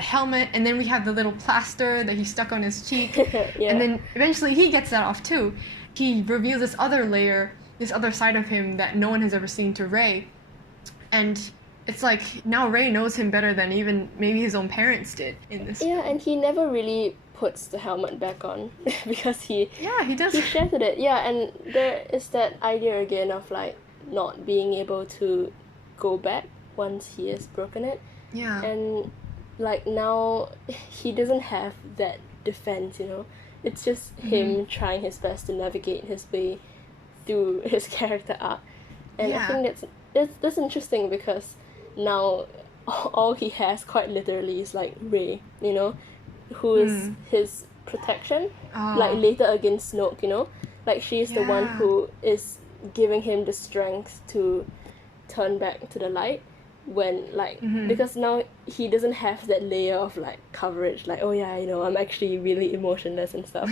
helmet, and then we have the little plaster that he stuck on his cheek. And then eventually he gets that off too. He reveals this other layer, this other side of him that no one has ever seen to Rey. And it's like, now Rey knows him better than even maybe his own parents did in this. Yeah, and he never really puts the helmet back on because he does. He shattered it. Yeah, and there is that idea again of like not being able to go back once he has broken it. Yeah. And like now he doesn't have that defense, It's just him trying his best to navigate his way through his character arc. And I think that's interesting because now all he has quite literally is like Rey, who is his protection, like later against Snoke, like she's the one who is giving him the strength to turn back to the light when like because now he doesn't have that layer of like coverage, like, oh yeah, I'm actually really emotionless and stuff.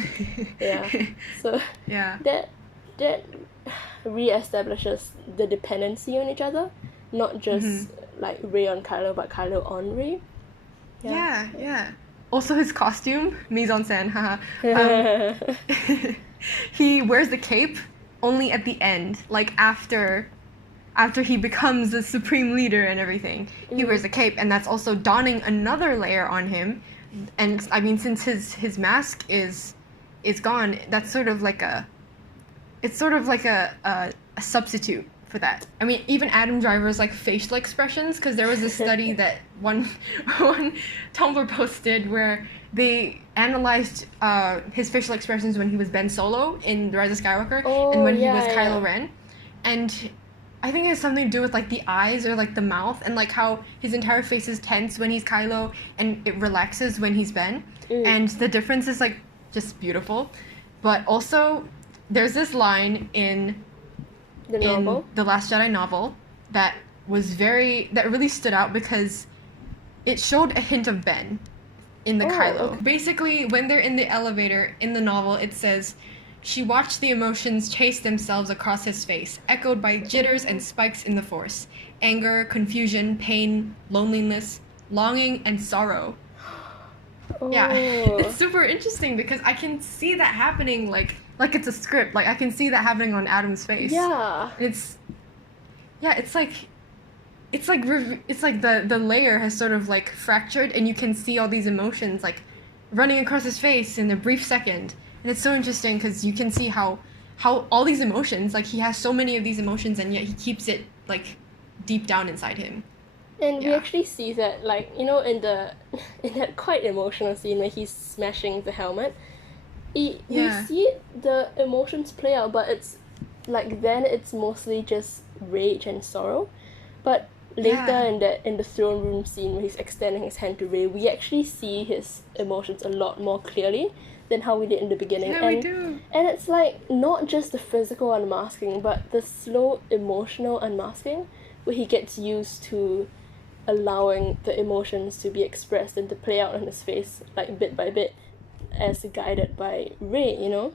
So that re-establishes the dependency on each other, not just like Rey on Kylo, but Kylo on Rey. Also, his costume, mise en scène, he wears the cape only at the end, like after he becomes the supreme leader and everything. He wears a cape, and that's also donning another layer on him. And I mean, since his mask is gone, that's sort of like a substitute for that. I mean, even Adam Driver's like facial expressions, because there was a study that one Tumblr posted where they analyzed his facial expressions when he was Ben Solo in The Rise of Skywalker and when he was Kylo Ren, and I think it has something to do with like the eyes or like the mouth and like how his entire face is tense when he's Kylo and it relaxes when he's Ben, and the difference is like just beautiful. But also, there's this line in the Last Jedi novel that really stood out because it showed a hint of Ben in the Kylo. Okay. Basically, when they're in the elevator in the novel, it says, "She watched the emotions chase themselves across his face, echoed by jitters and spikes in the Force. Anger, confusion, pain, loneliness, longing, and sorrow." Oh. Yeah, it's super interesting because I can see that happening like it's a script. Like I can see that happening on Adam's face. Yeah. It's like the layer has sort of like fractured and you can see all these emotions like running across his face in a brief second. And it's so interesting because you can see how all these emotions, like he has so many of these emotions and yet he keeps it like deep down inside him. And we actually see that, like, you know, in that quite emotional scene where he's smashing the helmet, we see the emotions play out, but it's like then it's mostly just rage and sorrow. But later in the throne room scene where he's extending his hand to Rey, we actually see his emotions a lot more clearly than how we did in the beginning. Yeah, we do. And it's like not just the physical unmasking, but the slow emotional unmasking where he gets used to allowing the emotions to be expressed and to play out on his face like bit by bit as guided by Rey, you know?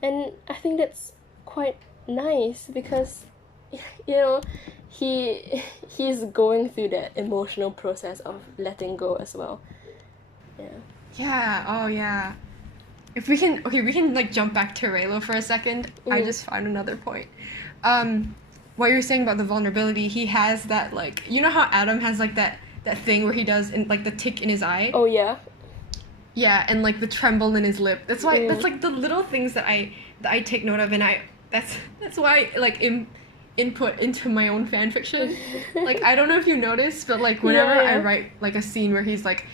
And I think that's quite nice because, you know, he's going through that emotional process of letting go as well. Yeah, oh yeah. If we can like jump back to Reylo for a second. I just found another point. What you were saying about the vulnerability, he has that, like, you know how Adam has like that thing where he does in like the tick in his eye? Oh yeah. Yeah, and like the tremble in his lip. That's why that's like the little things that I take note of, and that's why I like input into my own fan fiction. Like I don't know if you noticed, but like whenever I write like a scene where he's like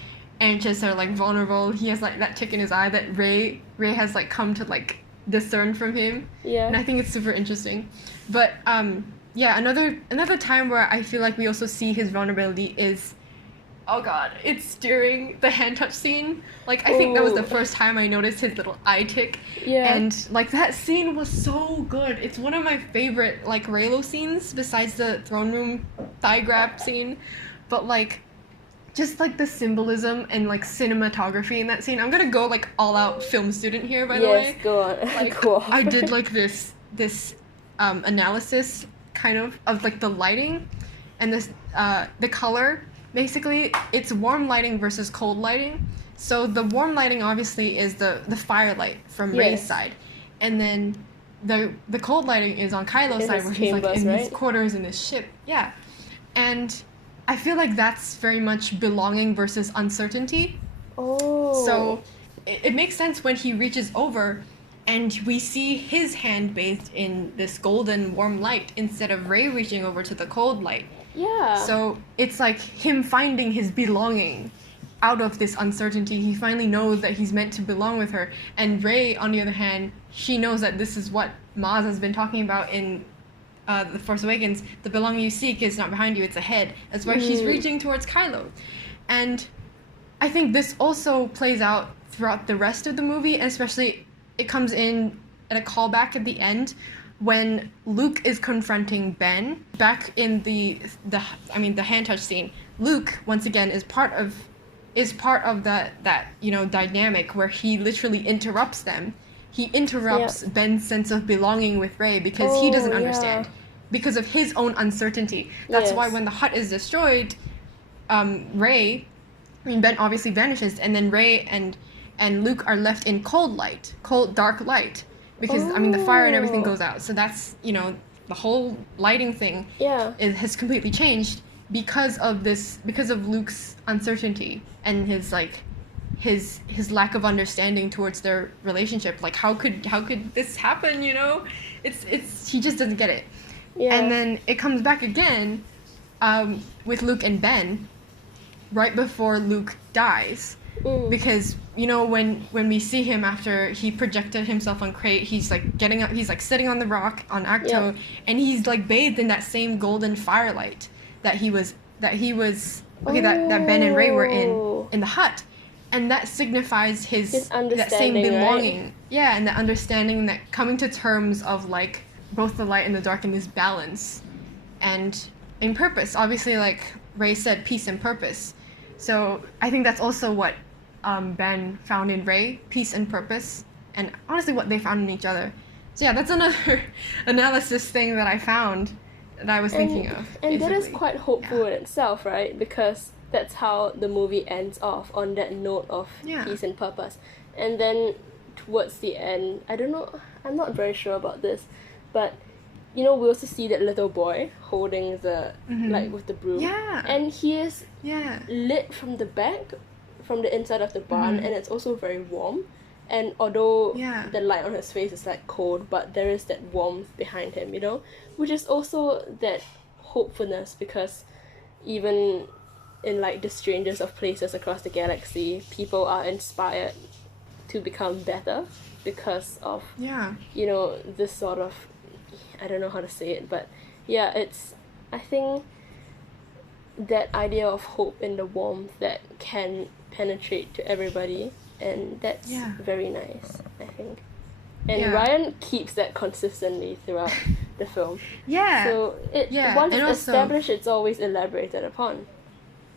anxious or like vulnerable, he has like that tick in his eye that Rey has like come to like discern from him. Yeah. And I think it's super interesting. But yeah, another time where I feel like we also see his vulnerability is, oh god, it's during the hand touch scene. Like I think that was the first time I noticed his little eye tick. Yeah. And like that scene was so good. It's one of my favorite like Reylo scenes besides the throne room thigh grab scene. But like just like the symbolism and like cinematography in that scene. I'm gonna go like all out film student here, by the way. Yes, go on. Like, cool. I did like this analysis kind of like the lighting and this the color. Basically, it's warm lighting versus cold lighting. So the warm lighting obviously is the firelight from Rey's side, and then the cold lighting is on Kylo's side where he's like in his quarters in his ship. Yeah, and I feel like that's very much belonging versus uncertainty. Oh. So it makes sense when he reaches over and we see his hand bathed in this golden warm light instead of Rey reaching over to the cold light. Yeah. So it's like him finding his belonging out of this uncertainty. He finally knows that he's meant to belong with her. And Rey, on the other hand, she knows that this is what Maz has been talking about in The Force Awakens. The belonging you seek is not behind you, it's ahead. That's why she's reaching towards Kylo. And I think this also plays out throughout the rest of the movie, especially it comes in at a callback at the end when Luke is confronting Ben back in the hand touch scene. Luke once again is part of that dynamic where he literally interrupts them. He interrupts Ben's sense of belonging with Rey because he doesn't understand because of his own uncertainty. That's why when the hut is destroyed, Ben obviously vanishes, and then Rey and Luke are left in cold dark light, because the fire and everything goes out. So that's the whole lighting thing has completely changed because of Luke's uncertainty and his lack of understanding towards their relationship. Like how could this happen? It's he just doesn't get it. And then it comes back again with Luke and Ben right before Luke dies. Because, you know, when we see him after he projected himself on Crate, he's like getting up, he's like sitting on the rock on Acto, and he's like bathed in that same golden firelight that Ben and Rey were in the hut. And that signifies his that same belonging. Right? Yeah, and the understanding that coming to terms of like both the light and the dark in this balance. And in purpose, obviously, like Rey said, peace and purpose. So I think that's also what Ben found in Rey, peace and purpose, and honestly what they found in each other. So yeah, that's another analysis thing that I found that I was thinking of. And that is quite hopeful in itself, right? Because that's how the movie ends off, on that note of peace and purpose. And then towards the end, I don't know, I'm not very sure about this, but you know, we also see that little boy holding the like with the broom, and he is lit from the back, from the inside of the barn, and it's also very warm. And although the light on his face is like cold, but there is that warmth behind him, you know, which is also that hopefulness, because even in like the strangest of places across the galaxy, people are inspired to become better because of you know, this sort of, I don't know how to say it, but yeah, it's, I think that idea of hope and the warmth that can penetrate to everybody, and that's very nice, I think. And Ryan keeps that consistently throughout the film. So once it's established, it's always elaborated upon.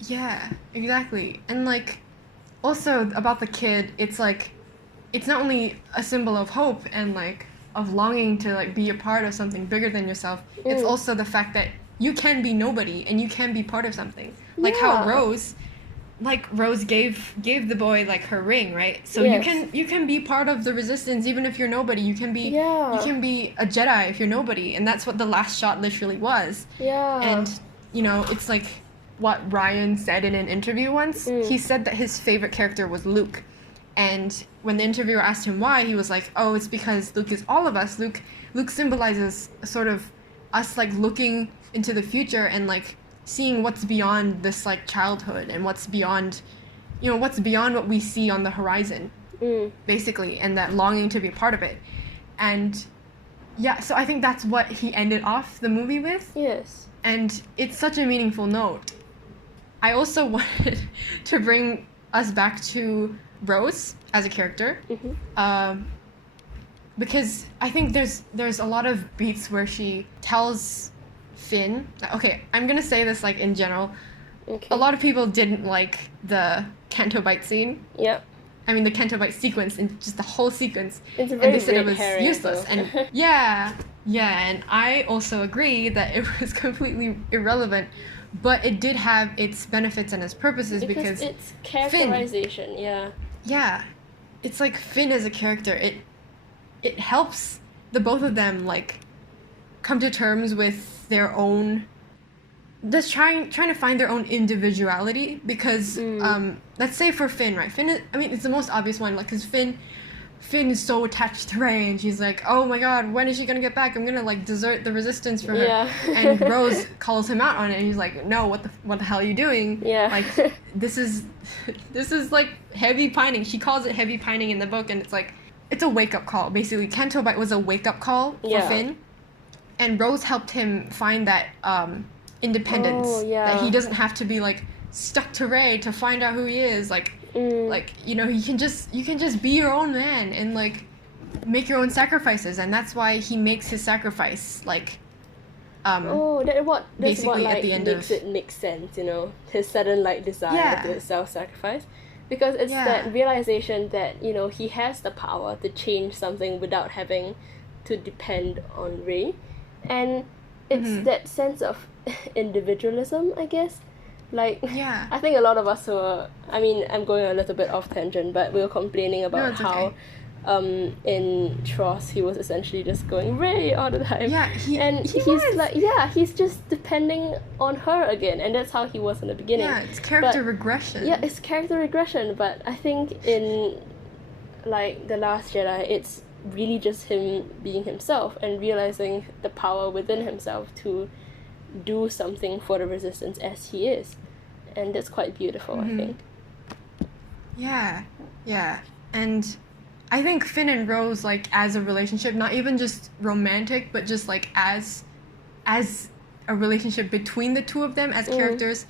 Yeah, exactly. And like, also about the kid, it's like, it's not only a symbol of hope and like of longing to like be a part of something bigger than yourself, it's also the fact that you can be nobody and you can be part of something. Like how Rose gave the boy like her ring, right? So you can be part of the resistance even if you're nobody. You can be a Jedi if you're nobody, and that's what the last shot literally was. And you know, it's like what Ryan said in an interview once. He said that his favorite character was Luke. And when the interviewer asked him why, he was like, oh, it's because Luke is all of us. Luke symbolizes sort of us like looking into the future and like seeing what's beyond this like childhood and what's beyond, you know, what's beyond what we see on the horizon, basically, and that longing to be a part of it. And yeah, so I think that's what he ended off the movie with. And it's such a meaningful note. I also wanted to bring us back to Rose as a character, because I think there's a lot of beats where she tells Finn, okay, I'm gonna say this like in general, a lot of people didn't like the Canto Bite scene. I mean the Canto Bite sequence and just the whole sequence, and they said it was useless. And and I also agree that it was completely irrelevant, but it did have its benefits and its purposes because it's characterization. Finn, it's like Finn as a character, it helps the both of them like come to terms with their own, just trying to find their own individuality, because let's say for Finn, right? Finn is, I mean, it's the most obvious one, like, because Finn is so attached to Rey, and she's like, oh my god, when is she gonna get back? I'm gonna like desert the resistance for her. And Rose calls him out on it, and he's like, no, what the hell are you doing? Like, this is like heavy pining. She calls it heavy pining in the book, and it's like, it's a wake-up call, basically. Canto Bite was a wake-up call for Finn, and Rose helped him find that independence, that he doesn't have to be like stuck to Rey to find out who he is, like you know, you can just be your own man and like make your own sacrifices, and that's why he makes his sacrifice, like that's what like at the end makes it make sense, you know, his sudden like desire to self-sacrifice, because it's that realization that, you know, he has the power to change something without having to depend on Rey, and it's that sense of individualism, I guess. Like, I think a lot of us were, I mean, I'm going a little bit off tangent, but we were complaining about how in Tross he was essentially just going Rey all the time. He's like, he's just depending on her again, and that's how he was in the beginning. It's character regression. It's character regression, but I think in like The Last Jedi, it's really just him being himself and realizing the power within himself to do something for the resistance as he is. And that's quite beautiful, I think. Yeah. And I think Finn and Rose, like, as a relationship, not even just romantic, but just, like, as a relationship between the two of them as characters,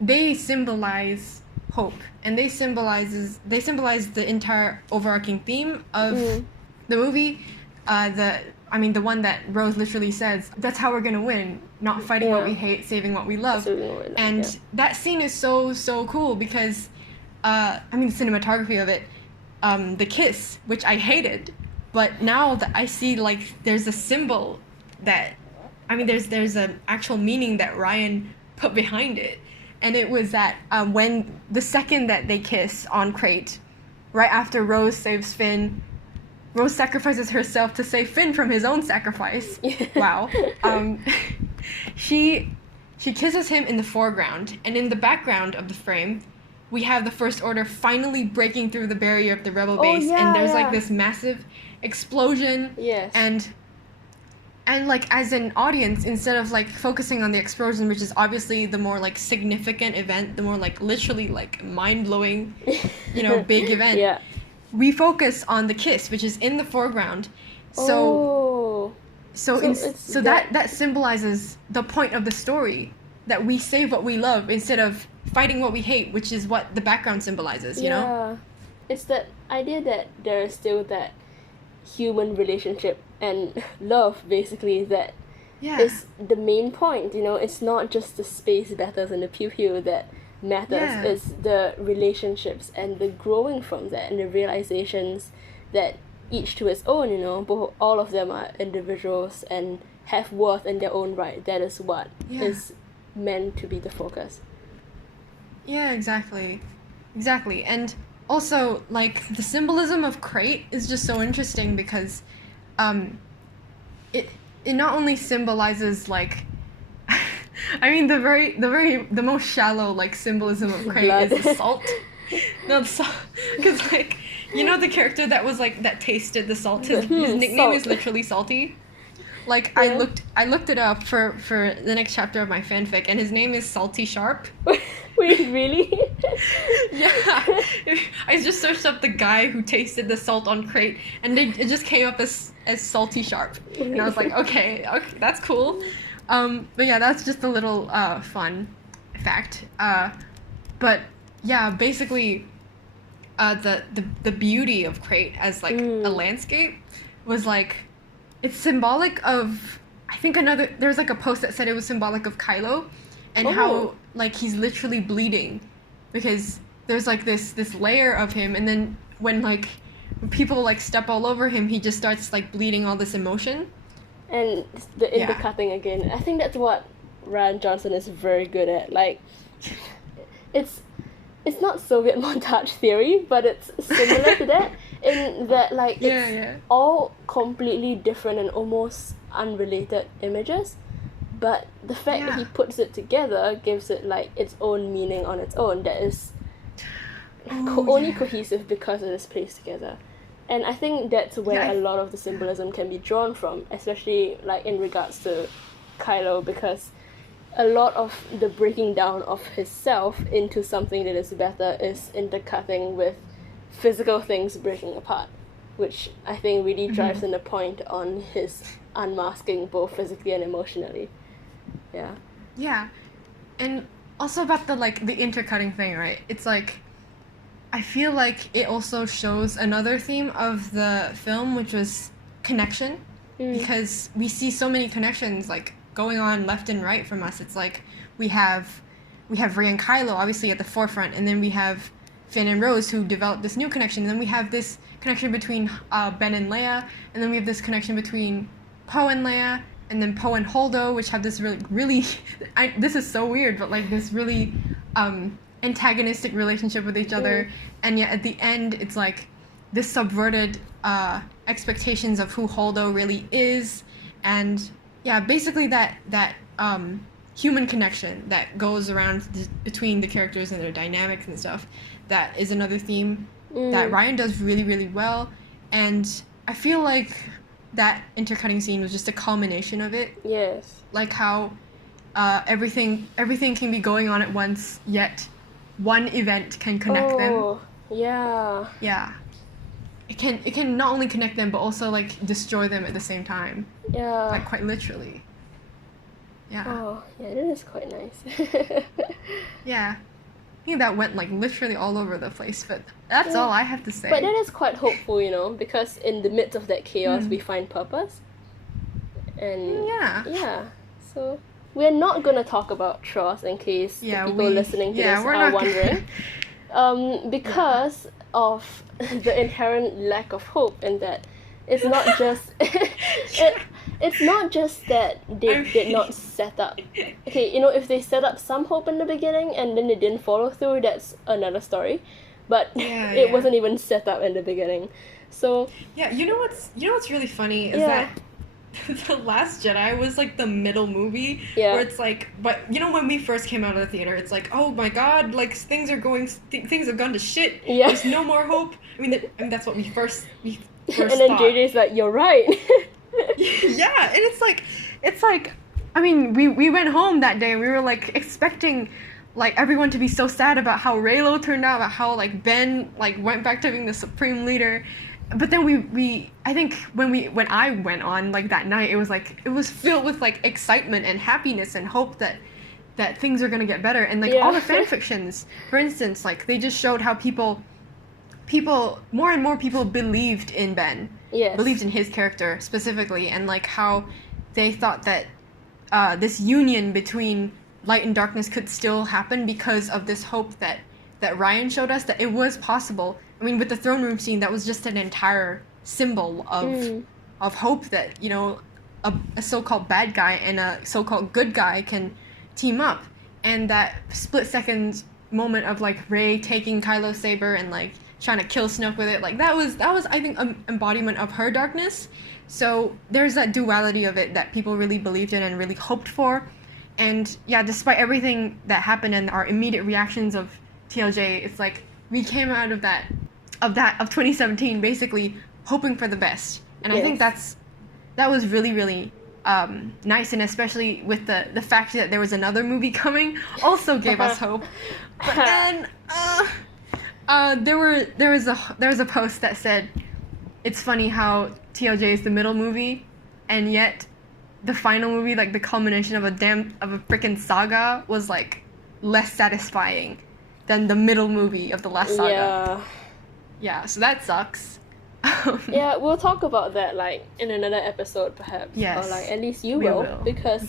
they symbolize hope. And they symbolize the entire overarching theme of the movie. The one that Rose literally says, that's how we're gonna win. Not fighting what we hate, saving what we love. And that scene is so, so cool because, the cinematography of it, the kiss, which I hated, but now that I see, like, there's a symbol that, there's an actual meaning that Ryan put behind it. And it was that when the second that they kiss on Crate, right after Rose saves Finn, Rose sacrifices herself to save Finn from his own sacrifice. Wow. She kisses him in the foreground, and in the background of the frame, we have the First Order finally breaking through the barrier of the Rebel base, and there's like this massive explosion. Yes. And like, as an audience, instead of like focusing on the explosion, which is obviously the more like significant event, the more like literally like mind-blowing, big event, we focus on the kiss, which is in the foreground. So that symbolizes the point of the story, that we save what we love instead of fighting what we hate, which is what the background symbolizes, you know? It's that idea that there is still that human relationship and love, basically, that is the main point, It's not just the space battles and the pew-pew that matters. It's the relationships and the growing from that and the realizations that each to its own, both, all of them are individuals and have worth in their own right. That is what is meant to be the focus. Yeah, exactly. And also, like, the symbolism of Crate is just so interesting because it not only symbolizes, like, the most shallow, like, symbolism of Crate is the salt. No, the salt, because, like, the character that was, like, that tasted the salt, his nickname is literally Salty. Like, I looked it up for the next chapter of my fanfic, and his name is Salty Sharp. Wait, really? Yeah. I just searched up the guy who tasted the salt on Crate, and it just came up as Salty Sharp. And I was like, okay, that's cool. But yeah, that's just a little fun fact. But yeah, basically, the beauty of Crate as like a landscape was like, it's symbolic of, I think there's like a post that said it was symbolic of Kylo, and how like he's literally bleeding because there's like this layer of him, and then when like people like step all over him, he just starts like bleeding all this emotion. And the intercutting again, I think that's what Rian Johnson is very good at. Like, it's not Soviet montage theory, but it's similar to that, in that, like, it's all completely different and almost unrelated images, but the fact that he puts it together gives it, like, its own meaning on its own that is only cohesive because it is placed together. And I think that's where a lot of the symbolism can be drawn from, especially, like, in regards to Kylo, because a lot of the breaking down of his self into something that is better is intercutting with physical things breaking apart, which I think really drives in the point on his unmasking both physically and emotionally. Yeah. And also about the intercutting thing, right? It's like, I feel like it also shows another theme of the film, which was connection, because we see so many connections like going on left and right from us. It's like we have Rey and Kylo obviously at the forefront, and then we have Finn and Rose who develop this new connection, and then we have this connection between Ben and Leia, and then we have this connection between Poe and Leia, and then Poe and Holdo, which have this really this is so weird, but like this really antagonistic relationship with each other, and yet at the end it's like this subverted expectations of who Holdo really is, and basically that human connection that goes around between the characters and their dynamics and stuff. That is another theme that Ryan does really, really well. And I feel like that intercutting scene was just a culmination of it. Yes. Like how everything can be going on at once, yet one event can connect them. Oh, yeah. Yeah. It can not only connect them but also like destroy them at the same time. Yeah. Like quite literally. Yeah. Oh, yeah, that is quite nice. Yeah. I think that went like literally all over the place, but that's all I have to say. But that is quite hopeful, you know, because in the midst of that chaos we find purpose. And yeah. So we're not gonna talk about trust in case the people listening to this are wondering. Because of the inherent lack of hope in that it's not just it's not just that they did not set up. Okay, you know, if they set up some hope in the beginning and then they didn't follow through, that's another story. But it wasn't even set up in the beginning. So you know what's really funny is that The Last Jedi was like the middle movie where it's like, but you know when we first came out of the theater, it's like, oh my god, like things have gone to shit. There's no more hope. I mean that's what we first and then thought. JJ's like, you're right. Yeah, and it's like I mean we went home that day and we were like expecting like everyone to be so sad about how Reylo turned out, about how like Ben like went back to being the supreme leader. But then we I think when I went on like that night, it was filled with like excitement and happiness and hope that things are gonna get better. And like all the fan fictions, for instance, like they just showed how people more and more people believed in Ben, believed in his character specifically, and like how they thought that this union between light and darkness could still happen because of this hope that Ryan showed us, that it was possible. I mean, with the throne room scene, that was just an entire symbol of hope that, you know, a so-called bad guy and a so-called good guy can team up. And that split-second moment of, like, Rey taking Kylo's saber and, like, trying to kill Snoke with it, like, that was I think, an embodiment of her darkness. So there's that duality of it that people really believed in and really hoped for. And, yeah, despite everything that happened and our immediate reactions of TLJ, it's like we came out of 2017 basically hoping for the best, and I think that was really really nice, and especially with the fact that there was another movie coming also gave us hope. But then there was a post that said it's funny how TLJ is the middle movie and yet the final movie, like the culmination of a freaking saga, was like less satisfying than the middle movie of the last saga. Yeah, so that sucks. Yeah, we'll talk about that like in another episode perhaps. Yes. Or like at least you will. Because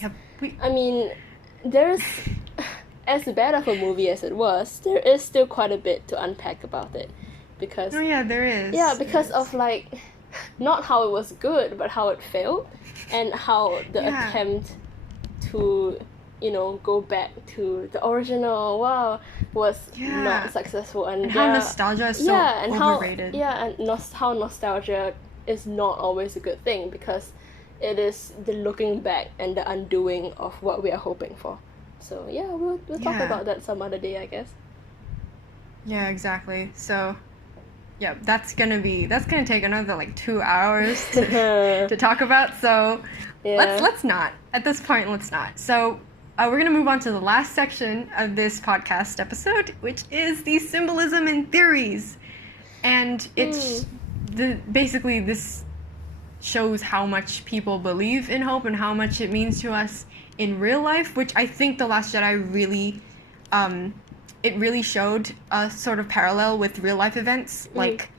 I mean, there's as bad of a movie as it was, there is still quite a bit to unpack about it. Because there is. Yeah, because of like not how it was good, but how it failed and how the attempt to, you know, go back to the original was not successful, and how nostalgia is so overrated. How nostalgia is not always a good thing, because it is the looking back and the undoing of what we are hoping for. So yeah, we'll talk about that some other day, I guess. Yeah, exactly. So yeah, that's gonna take another like 2 hours to talk about. So let's not at this point. Let's not. So we're going to move on to the last section of this podcast episode, which is the symbolism and theories. And it's basically this shows how much people believe in hope and how much it means to us in real life, which I think The Last Jedi really, it really showed a sort of parallel with real life events, like,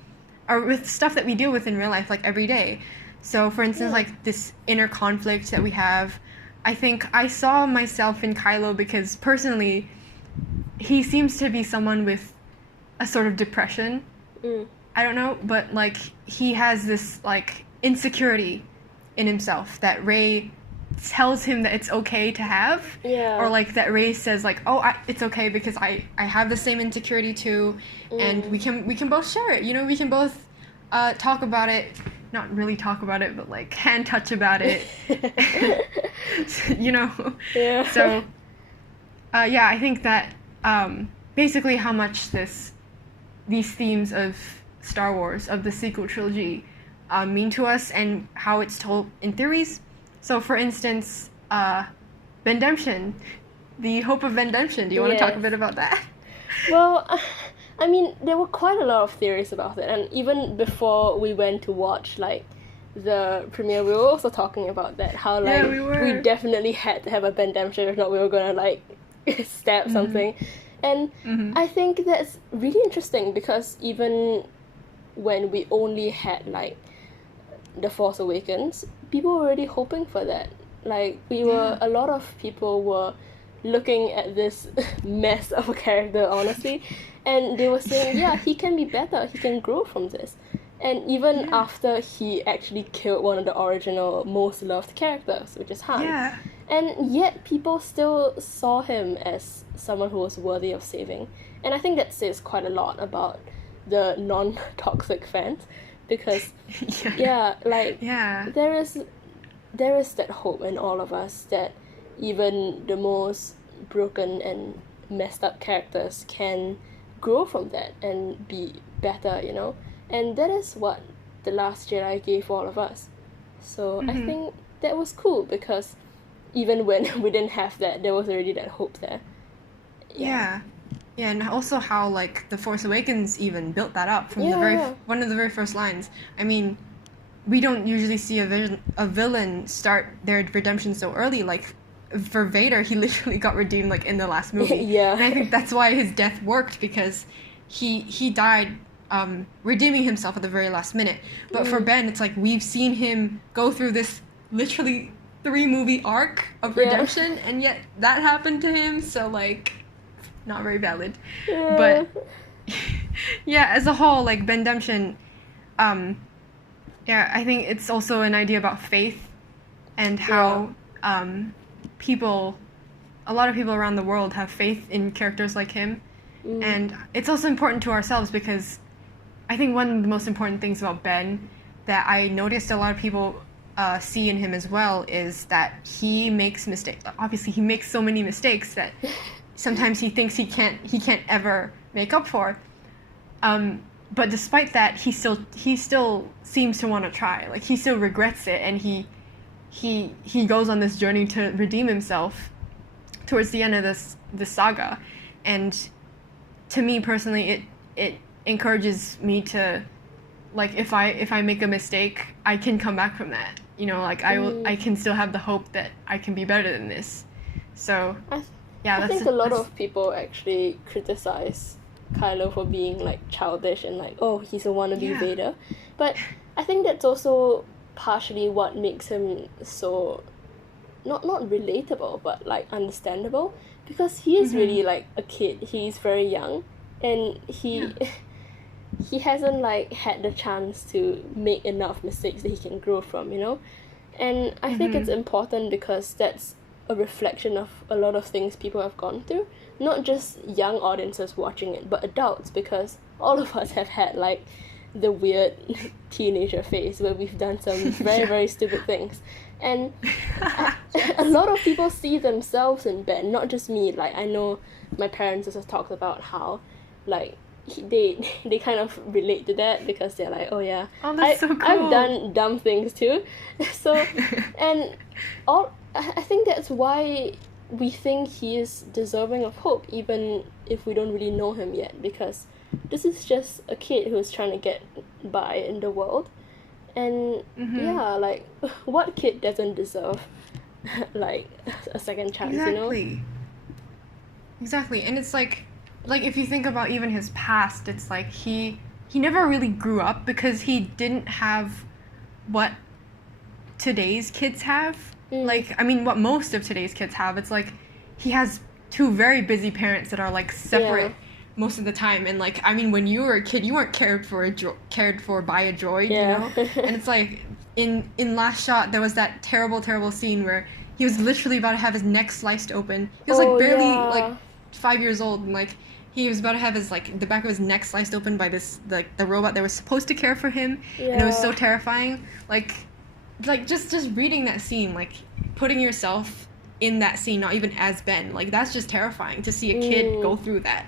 or with stuff that we deal with in real life, like every day. So for instance, like this inner conflict that we have, I think I saw myself in Kylo because personally, he seems to be someone with a sort of depression. I don't know, but like he has this like insecurity in himself that Rey tells him that it's okay to have, or like that Rey says like, oh, it's okay because I have the same insecurity too, and we can both share it. You know, we can both talk about it. Not really talk about it, but like hand touch about it. You know. Yeah. So, I think that basically how much these themes of Star Wars, of the sequel trilogy, mean to us and how it's told in theories. So, for instance, Vendemption, the hope of Vendemption. Do you want to talk a bit about that? Well, I mean, there were quite a lot of theories about it, and even before we went to watch, like, the premiere, we were also talking about that, how, like, we definitely had to have a Vendemption, if not we were gonna, like, stab something. And I think that's really interesting, because even when we only had, like, The Force Awakens, people were already hoping for that. Like, a lot of people were looking at this mess of a character, honestly, and they were saying, yeah, he can be better, he can grow from this. And even after he actually killed one of the original most loved characters, which is Han. Yeah. And yet people still saw him as someone who was worthy of saving. And I think that says quite a lot about the non-toxic fans, because there is that hope in all of us that even the most broken and messed up characters can grow from that and be better, you know? And that is what The Last Jedi gave all of us. So I think that was cool, because even when we didn't have that, there was already that hope there. Yeah, and also how, like, The Force Awakens even built that up from one of the very first lines. I mean, we don't usually see a villain start their redemption so early. Like, for Vader, he literally got redeemed, like, in the last movie. And I think that's why his death worked, because he died redeeming himself at the very last minute. But for Ben, it's like we've seen him go through this literally 3-movie arc of redemption, and yet that happened to him, so, like, not very valid. But as a whole, like, Vendemption, I think it's also an idea about faith and how a lot of people around the world have faith in characters like him. And it's also important to ourselves, because I think one of the most important things about Ben that I noticed a lot of people see in him as well is that he makes mistakes. Obviously, he makes so many mistakes that sometimes he thinks he can't ever make up for. But despite that, he still seems to want to try. Like, he still regrets it, and he goes on this journey to redeem himself towards the end of this saga. And to me personally, it encourages me to, like, if I make a mistake, I can come back from that. You know, like, I can still have the hope that I can be better than this. So I think a lot of people actually criticize Kylo for being, like, childish and, like, oh, he's a wannabe Vader. But I think that's also partially what makes him so not relatable, but, like, understandable, because he is really, like, a kid. He's very young, and he hasn't, like, had the chance to make enough mistakes that he can grow from, you know? And I think it's important, because that's a reflection of a lot of things people have gone through, not just young audiences watching it, but adults, because all of us have had, like, the weird teenager phase where we've done some very, very stupid things. And a lot of people see themselves in Ben, not just me. Like, I know my parents also talked about how, like, they kind of relate to that, because they're like, oh yeah, that's so cool. I've done dumb things too. So, and I think that's why we think he is deserving of hope, even if we don't really know him yet, because this is just a kid who's trying to get by in the world. And like, what kid doesn't deserve, like, a second chance, you know? Exactly. And it's like if you think about even his past, it's like he never really grew up, because he didn't have what today's kids have. Like, I mean, what most of today's kids have. It's like he has 2 very busy parents that are, like, separate most of the time. And, like, I mean, when you were a kid, you weren't cared for by a droid, you know? And it's like in Last Shot, there was that terrible scene where he was literally about to have his neck sliced open. He was like barely like 5 years old, and, like, he was about to have his, like, the back of his neck sliced open by this, like, the robot that was supposed to care for him. And it was so terrifying. Like just reading that scene, like, putting yourself in that scene, not even as Ben, like, that's just terrifying to see a kid go through that.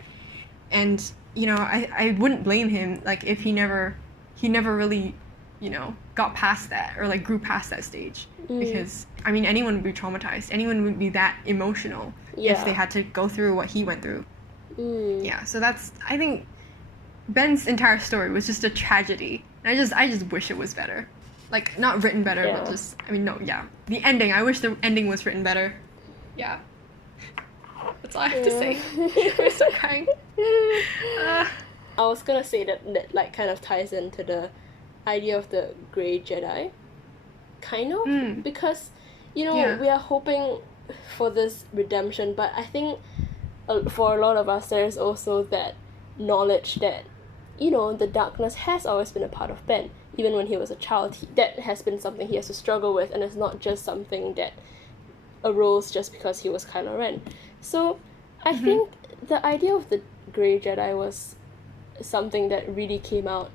And you know, I wouldn't blame him, like, if he never really, you know, got past that or like grew past that stage. Because I mean, anyone would be traumatized. Anyone would be that emotional if they had to go through what he went through. Yeah, so that's, I think Ben's entire story was just a tragedy. And I just wish it was better. Like, not written better, but just, I mean, no, yeah. The ending, I wish the ending was written better. Yeah. That's all I have to say. I'm still crying. I was gonna say that like kind of ties into the idea of the Grey Jedi. Kind of. Because, you know, we are hoping for this redemption, but I think for a lot of us there's also that knowledge that, you know, the darkness has always been a part of Ben. Even when he was a child, that has been something he has to struggle with, and it's not just something that arose just because he was Kylo Ren. So I think the idea of the Grey Jedi was something that really came out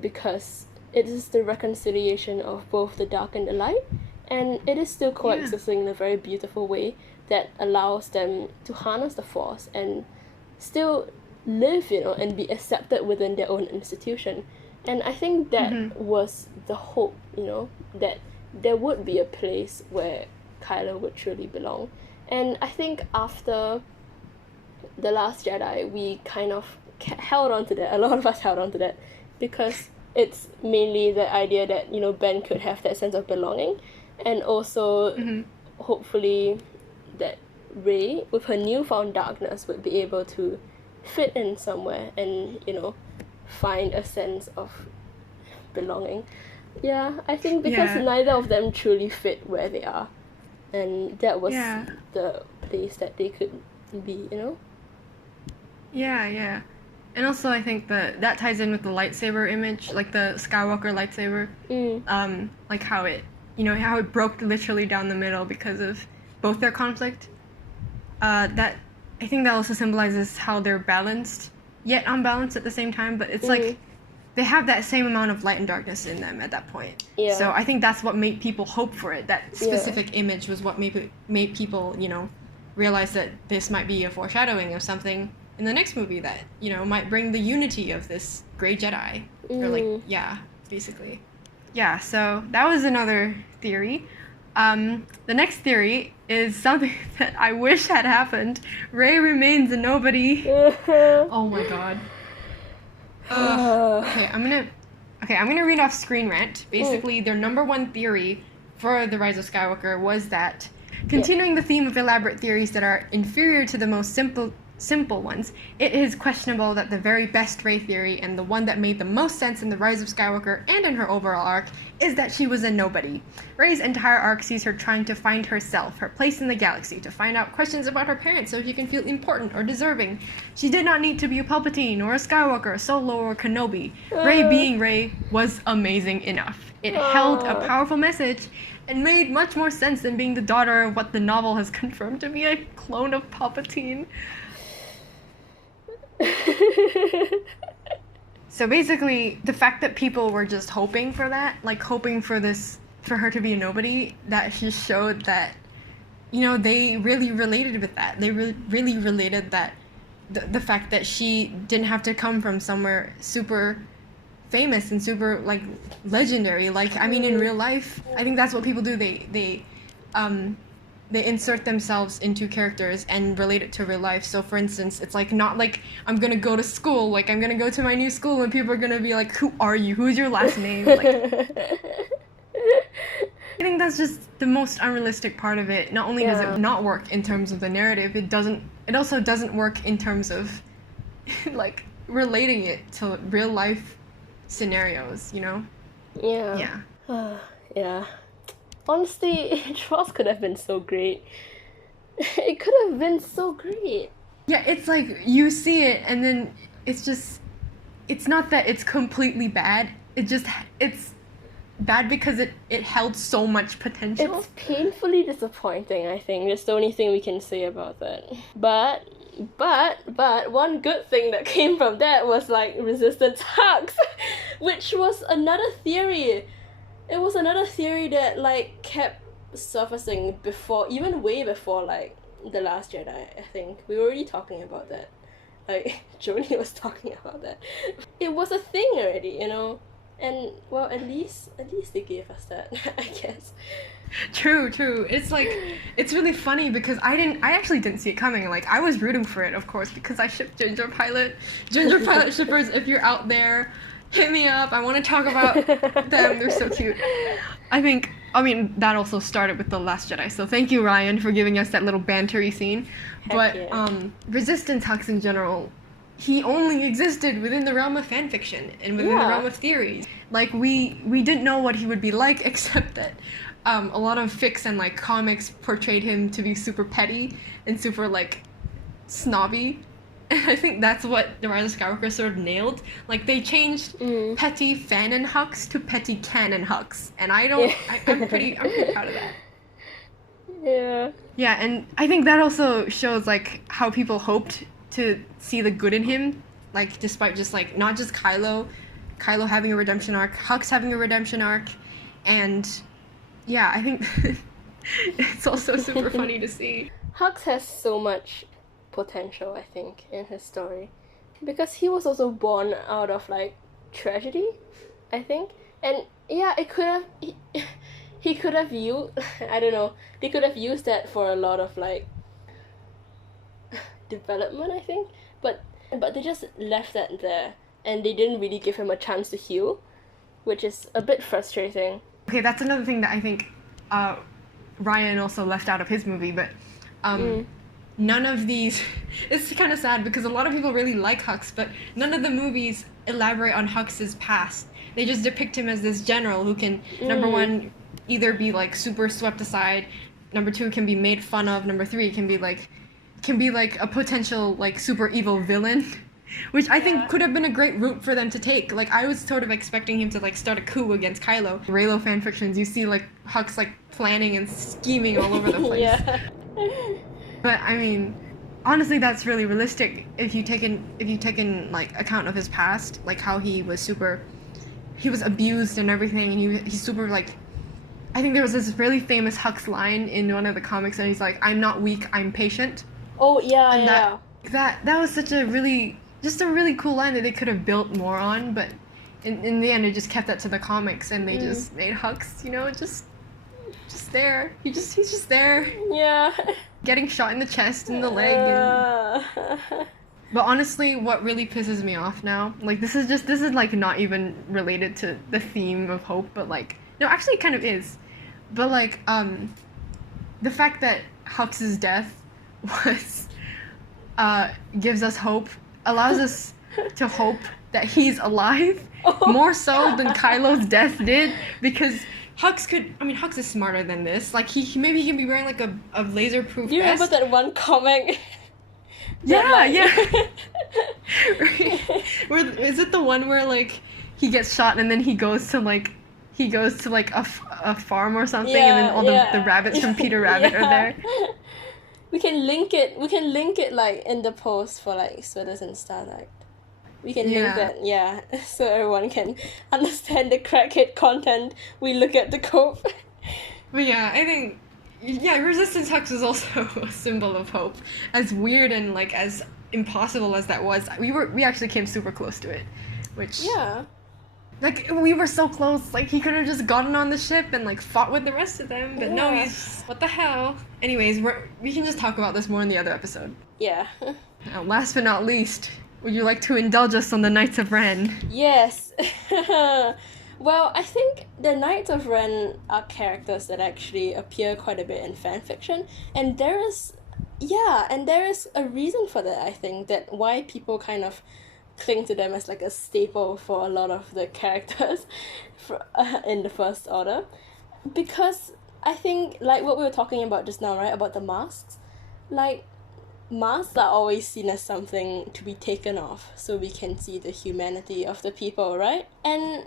because it is the reconciliation of both the dark and the light, and it is still coexisting in a very beautiful way that allows them to harness the Force and still live, you know, and be accepted within their own institution. And I think that was the hope, you know, that there would be a place where Kylo would truly belong. And I think after The Last Jedi, we kind of held on to that. A lot of us held on to that because it's mainly the idea that, you know, Ben could have that sense of belonging, and also hopefully that Rey, with her newfound darkness, would be able to fit in somewhere and, you know, find a sense of belonging. Yeah, I think because neither of them truly fit where they are, and that was the place that they could be, you know? Yeah. And also I think that ties in with the lightsaber image, like the Skywalker lightsaber. Like how it, you know, how it broke literally down the middle because of both their conflict. That, I think that also symbolizes how they're balanced, yet unbalanced at the same time, but it's like they have that same amount of light and darkness in them at that point. So I think that's what made people hope for it. That specific image was what made people, you know, realize that this might be a foreshadowing of something in the next movie that, you know, might bring the unity of this Grey Jedi. Or like, basically. Yeah, so that was another theory. The next theory is something that I wish had happened. Rey remains a nobody. Oh my god. Okay, I'm gonna read off Screen Rant. Basically, their number one theory for The Rise of Skywalker was that, continuing the theme of elaborate theories that are inferior to the most simple ones, it is questionable that the very best Rey theory, and the one that made the most sense in The Rise of Skywalker and in her overall arc, is that she was a nobody. Rey's entire arc sees her trying to find herself, her place in the galaxy, to find out questions about her parents so she can feel important or deserving. She did not need to be a Palpatine or a Skywalker, a Solo, or Kenobi. Rey being Rey was amazing enough. It held a powerful message and made much more sense than being the daughter of what the novel has confirmed to be a clone of Palpatine. So basically, the fact that people were just hoping for that, like hoping for her to be a nobody, that just showed that, you know, they really related with that. They really related that the fact that she didn't have to come from somewhere super famous and super, like, legendary. Like, I mean, in real life, I think that's what people do. They insert themselves into characters and relate it to real life. So, for instance, it's like not like I'm gonna go to school, like I'm gonna go to my new school and people are gonna be like, who are you? Who's your last name? Like, I think that's just the most unrealistic part of it. Not only does it not work in terms of the narrative, it also doesn't work in terms of like relating it to real life scenarios, you know? Yeah. Yeah. Honestly, Trials could have been so great. It could have been so great. Yeah, it's like you see it and then it's not that it's completely bad. It's bad because it held so much potential. It's painfully disappointing, I think. That's the only thing we can say about that. But one good thing that came from that was like Resistance Hux, which was another theory. It was another theory that, like, kept surfacing before, even way before, like, The Last Jedi, I think. We were already talking about that. like Joni was talking about that. It was a thing already, you know? And, well, at least they gave us that, I guess. True. It's like, it's really funny because I actually didn't see it coming. Like, I was rooting for it, of course, because I ship Ginger Pilot. Ginger Pilot shippers, if you're out there, hit me up. I want to talk about them. They're so cute. I mean, that also started with The Last Jedi, so thank you, Ryan, for giving us that little bantery scene. But Resistance Hux in general, he only existed within the realm of fanfiction and within the realm of theories. Like, we didn't know what he would be like, except that a lot of fics and, like, comics portrayed him to be super petty and super, like, snobby. And I think that's what The Rise of Skywalker sort of nailed. Like, they changed petty fanon Hux to petty canon Hux. And I'm pretty proud of that. Yeah. Yeah, and I think that also shows, like, how people hoped to see the good in him. Like, despite just, like, not just Kylo having a redemption arc, Hux having a redemption arc. And, yeah, I think it's also super funny to see. Hux has so much potential, I think, in his story, because he was also born out of, like, tragedy, I think, and yeah, it could have he could have used I don't know, they could have used that for a lot of, like, development, I think, but they just left that there and they didn't really give him a chance to heal, which is a bit frustrating. Okay, that's another thing that I think Ryan also left out of his movie, but none of these, it's kind of sad because a lot of people really like Hux, but none of the movies elaborate on Hux's past. They just depict him as this general who can, number one, either be, like, super swept aside, number two, can be made fun of, number three, can be like a potential, like, super evil villain, which I think could have been a great route for them to take. Like, I was sort of expecting him to, like, start a coup against Kylo. Reylo fanfictions, you see, like, Hux, like, planning and scheming all over the place. Yeah. But I mean, honestly, that's really realistic if you take in like account of his past, like how he was abused and everything, and he's super, like, I think there was this really famous Hux line in one of the comics, and he's like, "I'm not weak, I'm patient." Oh yeah, and yeah. That was such a really cool line that they could have built more on, but in the end, they just kept that to the comics, and they just made Hux, you know, just there. He's just there. Yeah. Getting shot in the chest and the leg. But honestly, what really pisses me off now, like, this is like not even related to the theme of hope, but, like, no, actually it kind of is. But, like, the fact that Hux's death was gives us hope, allows us to hope that he's alive, more so than Kylo's death did, because Hux is smarter than this. Like, he maybe he can be wearing, like, a laser-proof vest. Do you remember that one comic? Yeah. Right. Is it the one where, like, he gets shot and then he goes to a farm or something, and then all the rabbits from Peter Rabbit are there? We can link it, like, in the post for, like, Sweaters and Starlight. We can link that, so everyone can understand the crackhead content we look at the cope. But yeah, I think, Resistance Hux is also a symbol of hope. As weird and, like, as impossible as that was, we actually came super close to it, which... Yeah. Like, we were so close, like, he could have just gotten on the ship and, like, fought with the rest of them, but no, he's... What the hell? Anyways, we can just talk about this more in the other episode. Yeah. Now, last but not least... Would you like to indulge us on the Knights of Ren? Yes. Well, I think the Knights of Ren are characters that actually appear quite a bit in fanfiction, and there is a reason for that, I think, that why people kind of cling to them as, like, a staple for a lot of the characters in the First Order. Because I think, like what we were talking about just now, right, about the masks, like, masks are always seen as something to be taken off so we can see the humanity of the people, right? And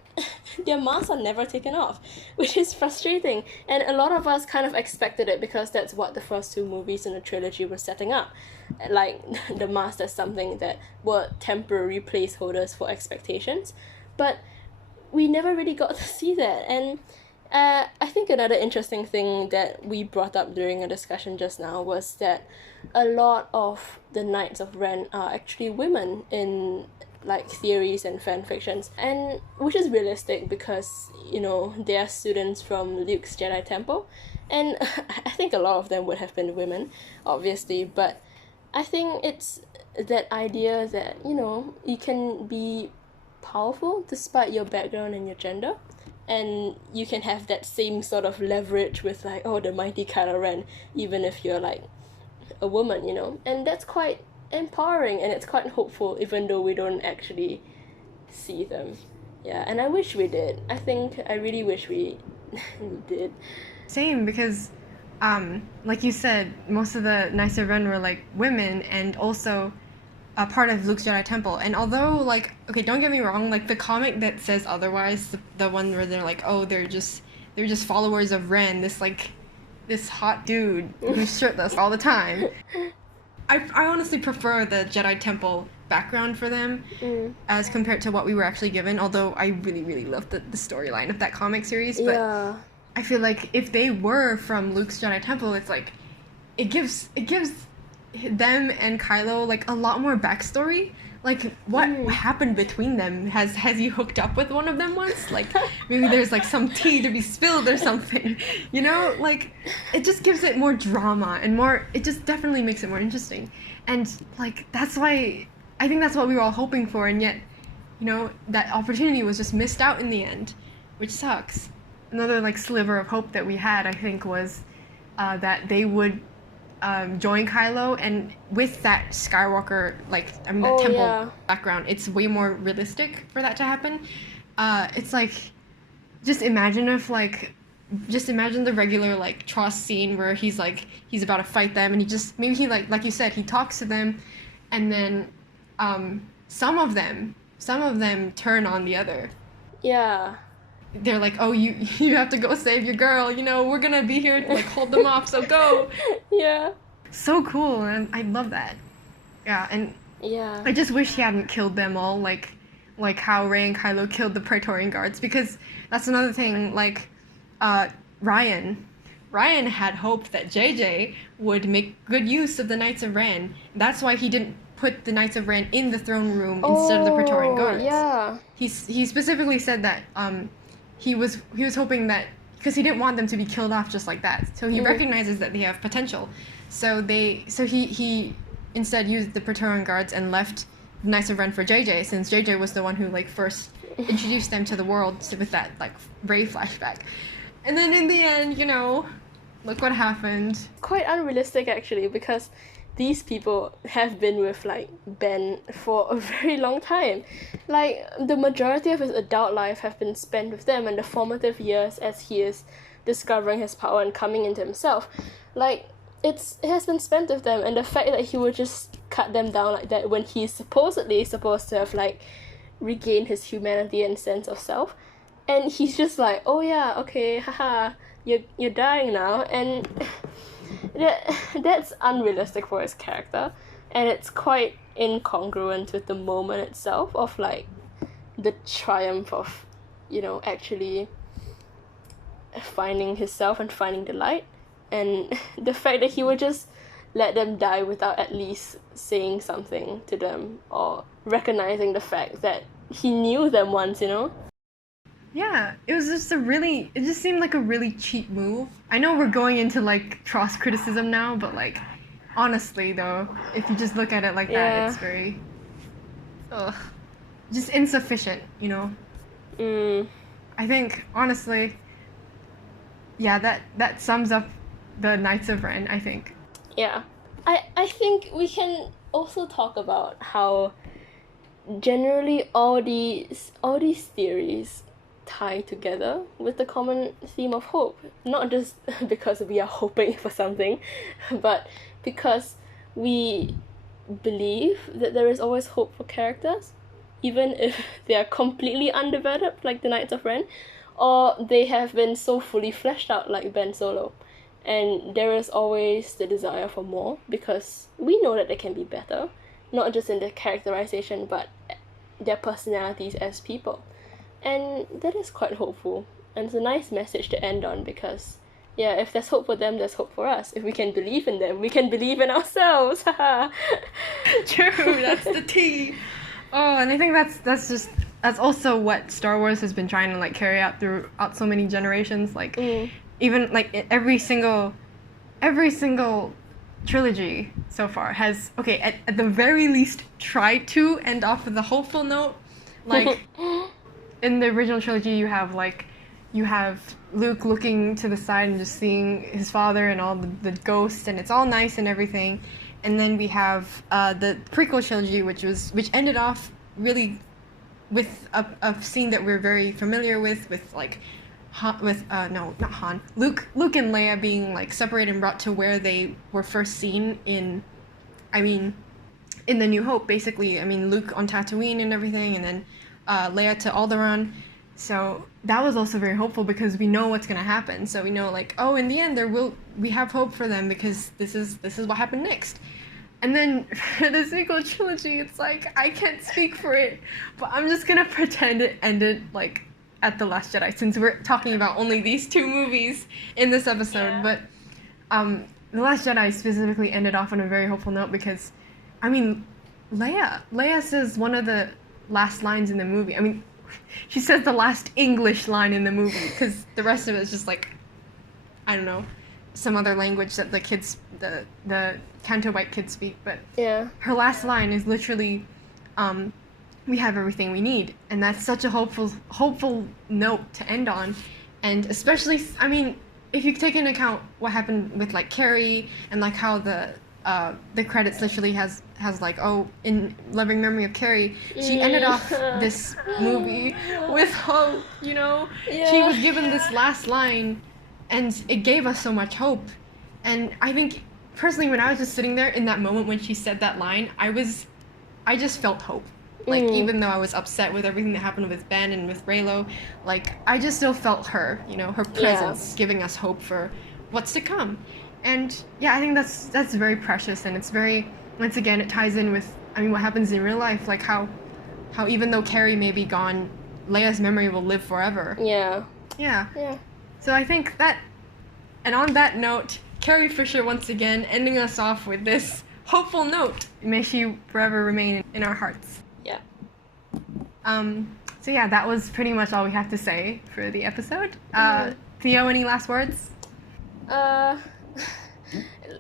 their masks are never taken off, which is frustrating. And a lot of us kind of expected it because that's what the first two movies in the trilogy were setting up. Like, the mask as something that were temporary placeholders for expectations. But we never really got to see that. And I think another interesting thing that we brought up during a discussion just now was that a lot of the Knights of Ren are actually women in like theories and fan fictions, and which is realistic because, you know, they are students from Luke's Jedi Temple, and I think a lot of them would have been women, obviously, but I think it's that idea that, you know, you can be powerful despite your background and your gender, and you can have that same sort of leverage with like, oh, the mighty Kylo Ren, even if you're like a woman, you know, and that's quite empowering and it's quite hopeful, even though we don't actually see them. Yeah, and I wish we did. I really wish we did. Same, because like you said, most of the Knights of Ren were like women, and also a part of Luke's Jedi Temple. And although, like, okay, don't get me wrong, like the comic that says otherwise, the one where they're like, oh, they're just followers of Ren, this hot dude who's shirtless all the time. I honestly prefer the Jedi Temple background for them as compared to what we were actually given, although I really, really loved the storyline of that comic series. But yeah. I feel like if they were from Luke's Jedi Temple, it's like, it gives them and Kylo like a lot more backstory. Like, what happened between them? Has he hooked up with one of them once? Like, maybe there's like some tea to be spilled or something, you know? Like, it just gives it more drama and more, it just definitely makes it more interesting. And like, that's why, I think that's what we were all hoping for, and yet, you know, that opportunity was just missed out in the end, which sucks. Another like sliver of hope that we had, I think, was that they would join Kylo, and with that Skywalker, that temple background, it's way more realistic for that to happen. It's like, just imagine the regular like Tross scene where he's about to fight them, and he like you said, he talks to them, and then some of them turn on the other. Yeah. They're like, oh, you have to go save your girl, you know, we're gonna be here to like hold them off, so go. Yeah. So cool, and I love that. Yeah, and yeah, I just wish he hadn't killed them all, like how Rey and Kylo killed the Praetorian Guards, because that's another thing, like, Ryan had hoped that JJ would make good use of the Knights of Ren. That's why he didn't put the Knights of Ren in the throne room instead of the Praetorian Guards. Yeah. He specifically said that he was hoping that, because he didn't want them to be killed off just like that. So he recognizes that they have potential. So he instead used the Praetorian Guards and left the Knights of Ren for JJ, since JJ was the one who like first introduced them to the world with that like Rey flashback. And then in the end, you know, look what happened. Quite unrealistic actually, because these people have been with like Ben for a very long time. Like, the majority of his adult life have been spent with them, and the formative years as he is discovering his power and coming into himself, like, it has been spent with them. And the fact that he would just cut them down like that when he's supposedly supposed to have like regained his humanity and sense of self, and he's just like, oh yeah, okay, haha, you're dying now, and that's unrealistic for his character, and it's quite incongruent with the moment itself of like the triumph of, you know, actually finding himself and finding the light, and the fact that he would just let them die without at least saying something to them or recognizing the fact that he knew them once, you know? Yeah, it just seemed like a really cheap move. I know we're going into like Tross criticism now, but like, honestly though, if you just look at it like that, it's very, just insufficient, you know? I think, honestly, yeah, that sums up the Knights of Ren, I think. Yeah. I think we can also talk about how generally all these theories tie together with the common theme of hope. Not just because we are hoping for something, but because we believe that there is always hope for characters, even if they are completely undeveloped like the Knights of Ren, or they have been so fully fleshed out like Ben Solo. And there is always the desire for more, because we know that they can be better, not just in their characterization, but their personalities as people. And that is quite hopeful. And it's a nice message to end on because, yeah, if there's hope for them, there's hope for us. If we can believe in them, we can believe in ourselves. True, that's the tea. Oh, and I think that's also what Star Wars has been trying to like carry out throughout so many generations. Like even like every single trilogy so far has at the very least tried to end off with a hopeful note. Like in the original trilogy, you have Luke looking to the side and just seeing his father and all the ghosts, and it's all nice and everything. And then we have the prequel trilogy, which ended off really with a scene that we're very familiar with like not Han. Luke and Leia being like separated and brought to where they were first seen in The New Hope, basically. I mean, Luke on Tatooine and everything, and then Leia to Alderaan. So that was also very hopeful because we know what's gonna happen. So we know like, oh, in the end we have hope for them because this is what happened next. And then for the sequel trilogy, it's like I can't speak for it, but I'm just gonna pretend it ended like at The Last Jedi, since we're talking about only these two movies in this episode. Yeah. But The Last Jedi specifically ended off on a very hopeful note because, I mean, Leia says one of the last lines in the movie. I mean, she says the last English line in the movie because the rest of it is just like, I don't know, some other language that the kids, the Canto Bight kids speak. But yeah, her last line is literally, we have everything we need, and that's such a hopeful note to end on. And especially, I mean, if you take into account what happened with like Carrie and like how the credits literally has like, oh, in loving memory of Carrie, she ended off this movie with hope, you know? Yeah. She was given this last line and it gave us so much hope. And I think personally, when I was just sitting there in that moment when she said that line, I just felt hope. Like, even though I was upset with everything that happened with Ben and with Reylo, like, I just still felt her, you know, her presence giving us hope for what's to come. And yeah, I think that's very precious, and it's very, once again, it ties in with, I mean, what happens in real life, like how even though Carrie may be gone, Leia's memory will live forever. Yeah. Yeah. So I think that, and on that note, Carrie Fisher once again ending us off with this hopeful note. May she forever remain in our hearts. Yeah. So yeah, that was pretty much all we have to say for the episode. Theo, any last words?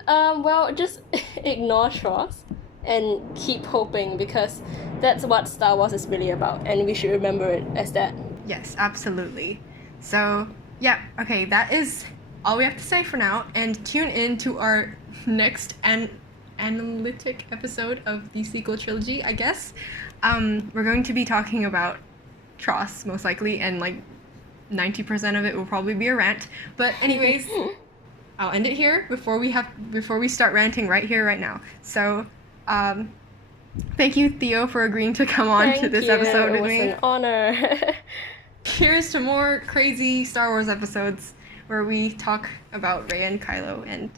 Well, just ignore Tross and keep hoping, because that's what Star Wars is really about, and we should remember it as that. Yes, absolutely. So, yeah, okay, that is all we have to say for now, and tune in to our next analytic episode of the sequel trilogy, I guess. We're going to be talking about Tross, most likely, and like 90% of it will probably be a rant. But anyways, I'll end it here before we start ranting right here, right now. So, thank you, Theo, for agreeing to come on to this episode with me. It was an honor. Here's to more crazy Star Wars episodes where we talk about Rey and Kylo and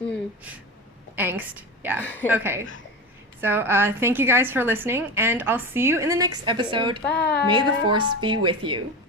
angst. Yeah, okay. So, thank you guys for listening, and I'll see you in the next episode. Bye. May the Force be with you.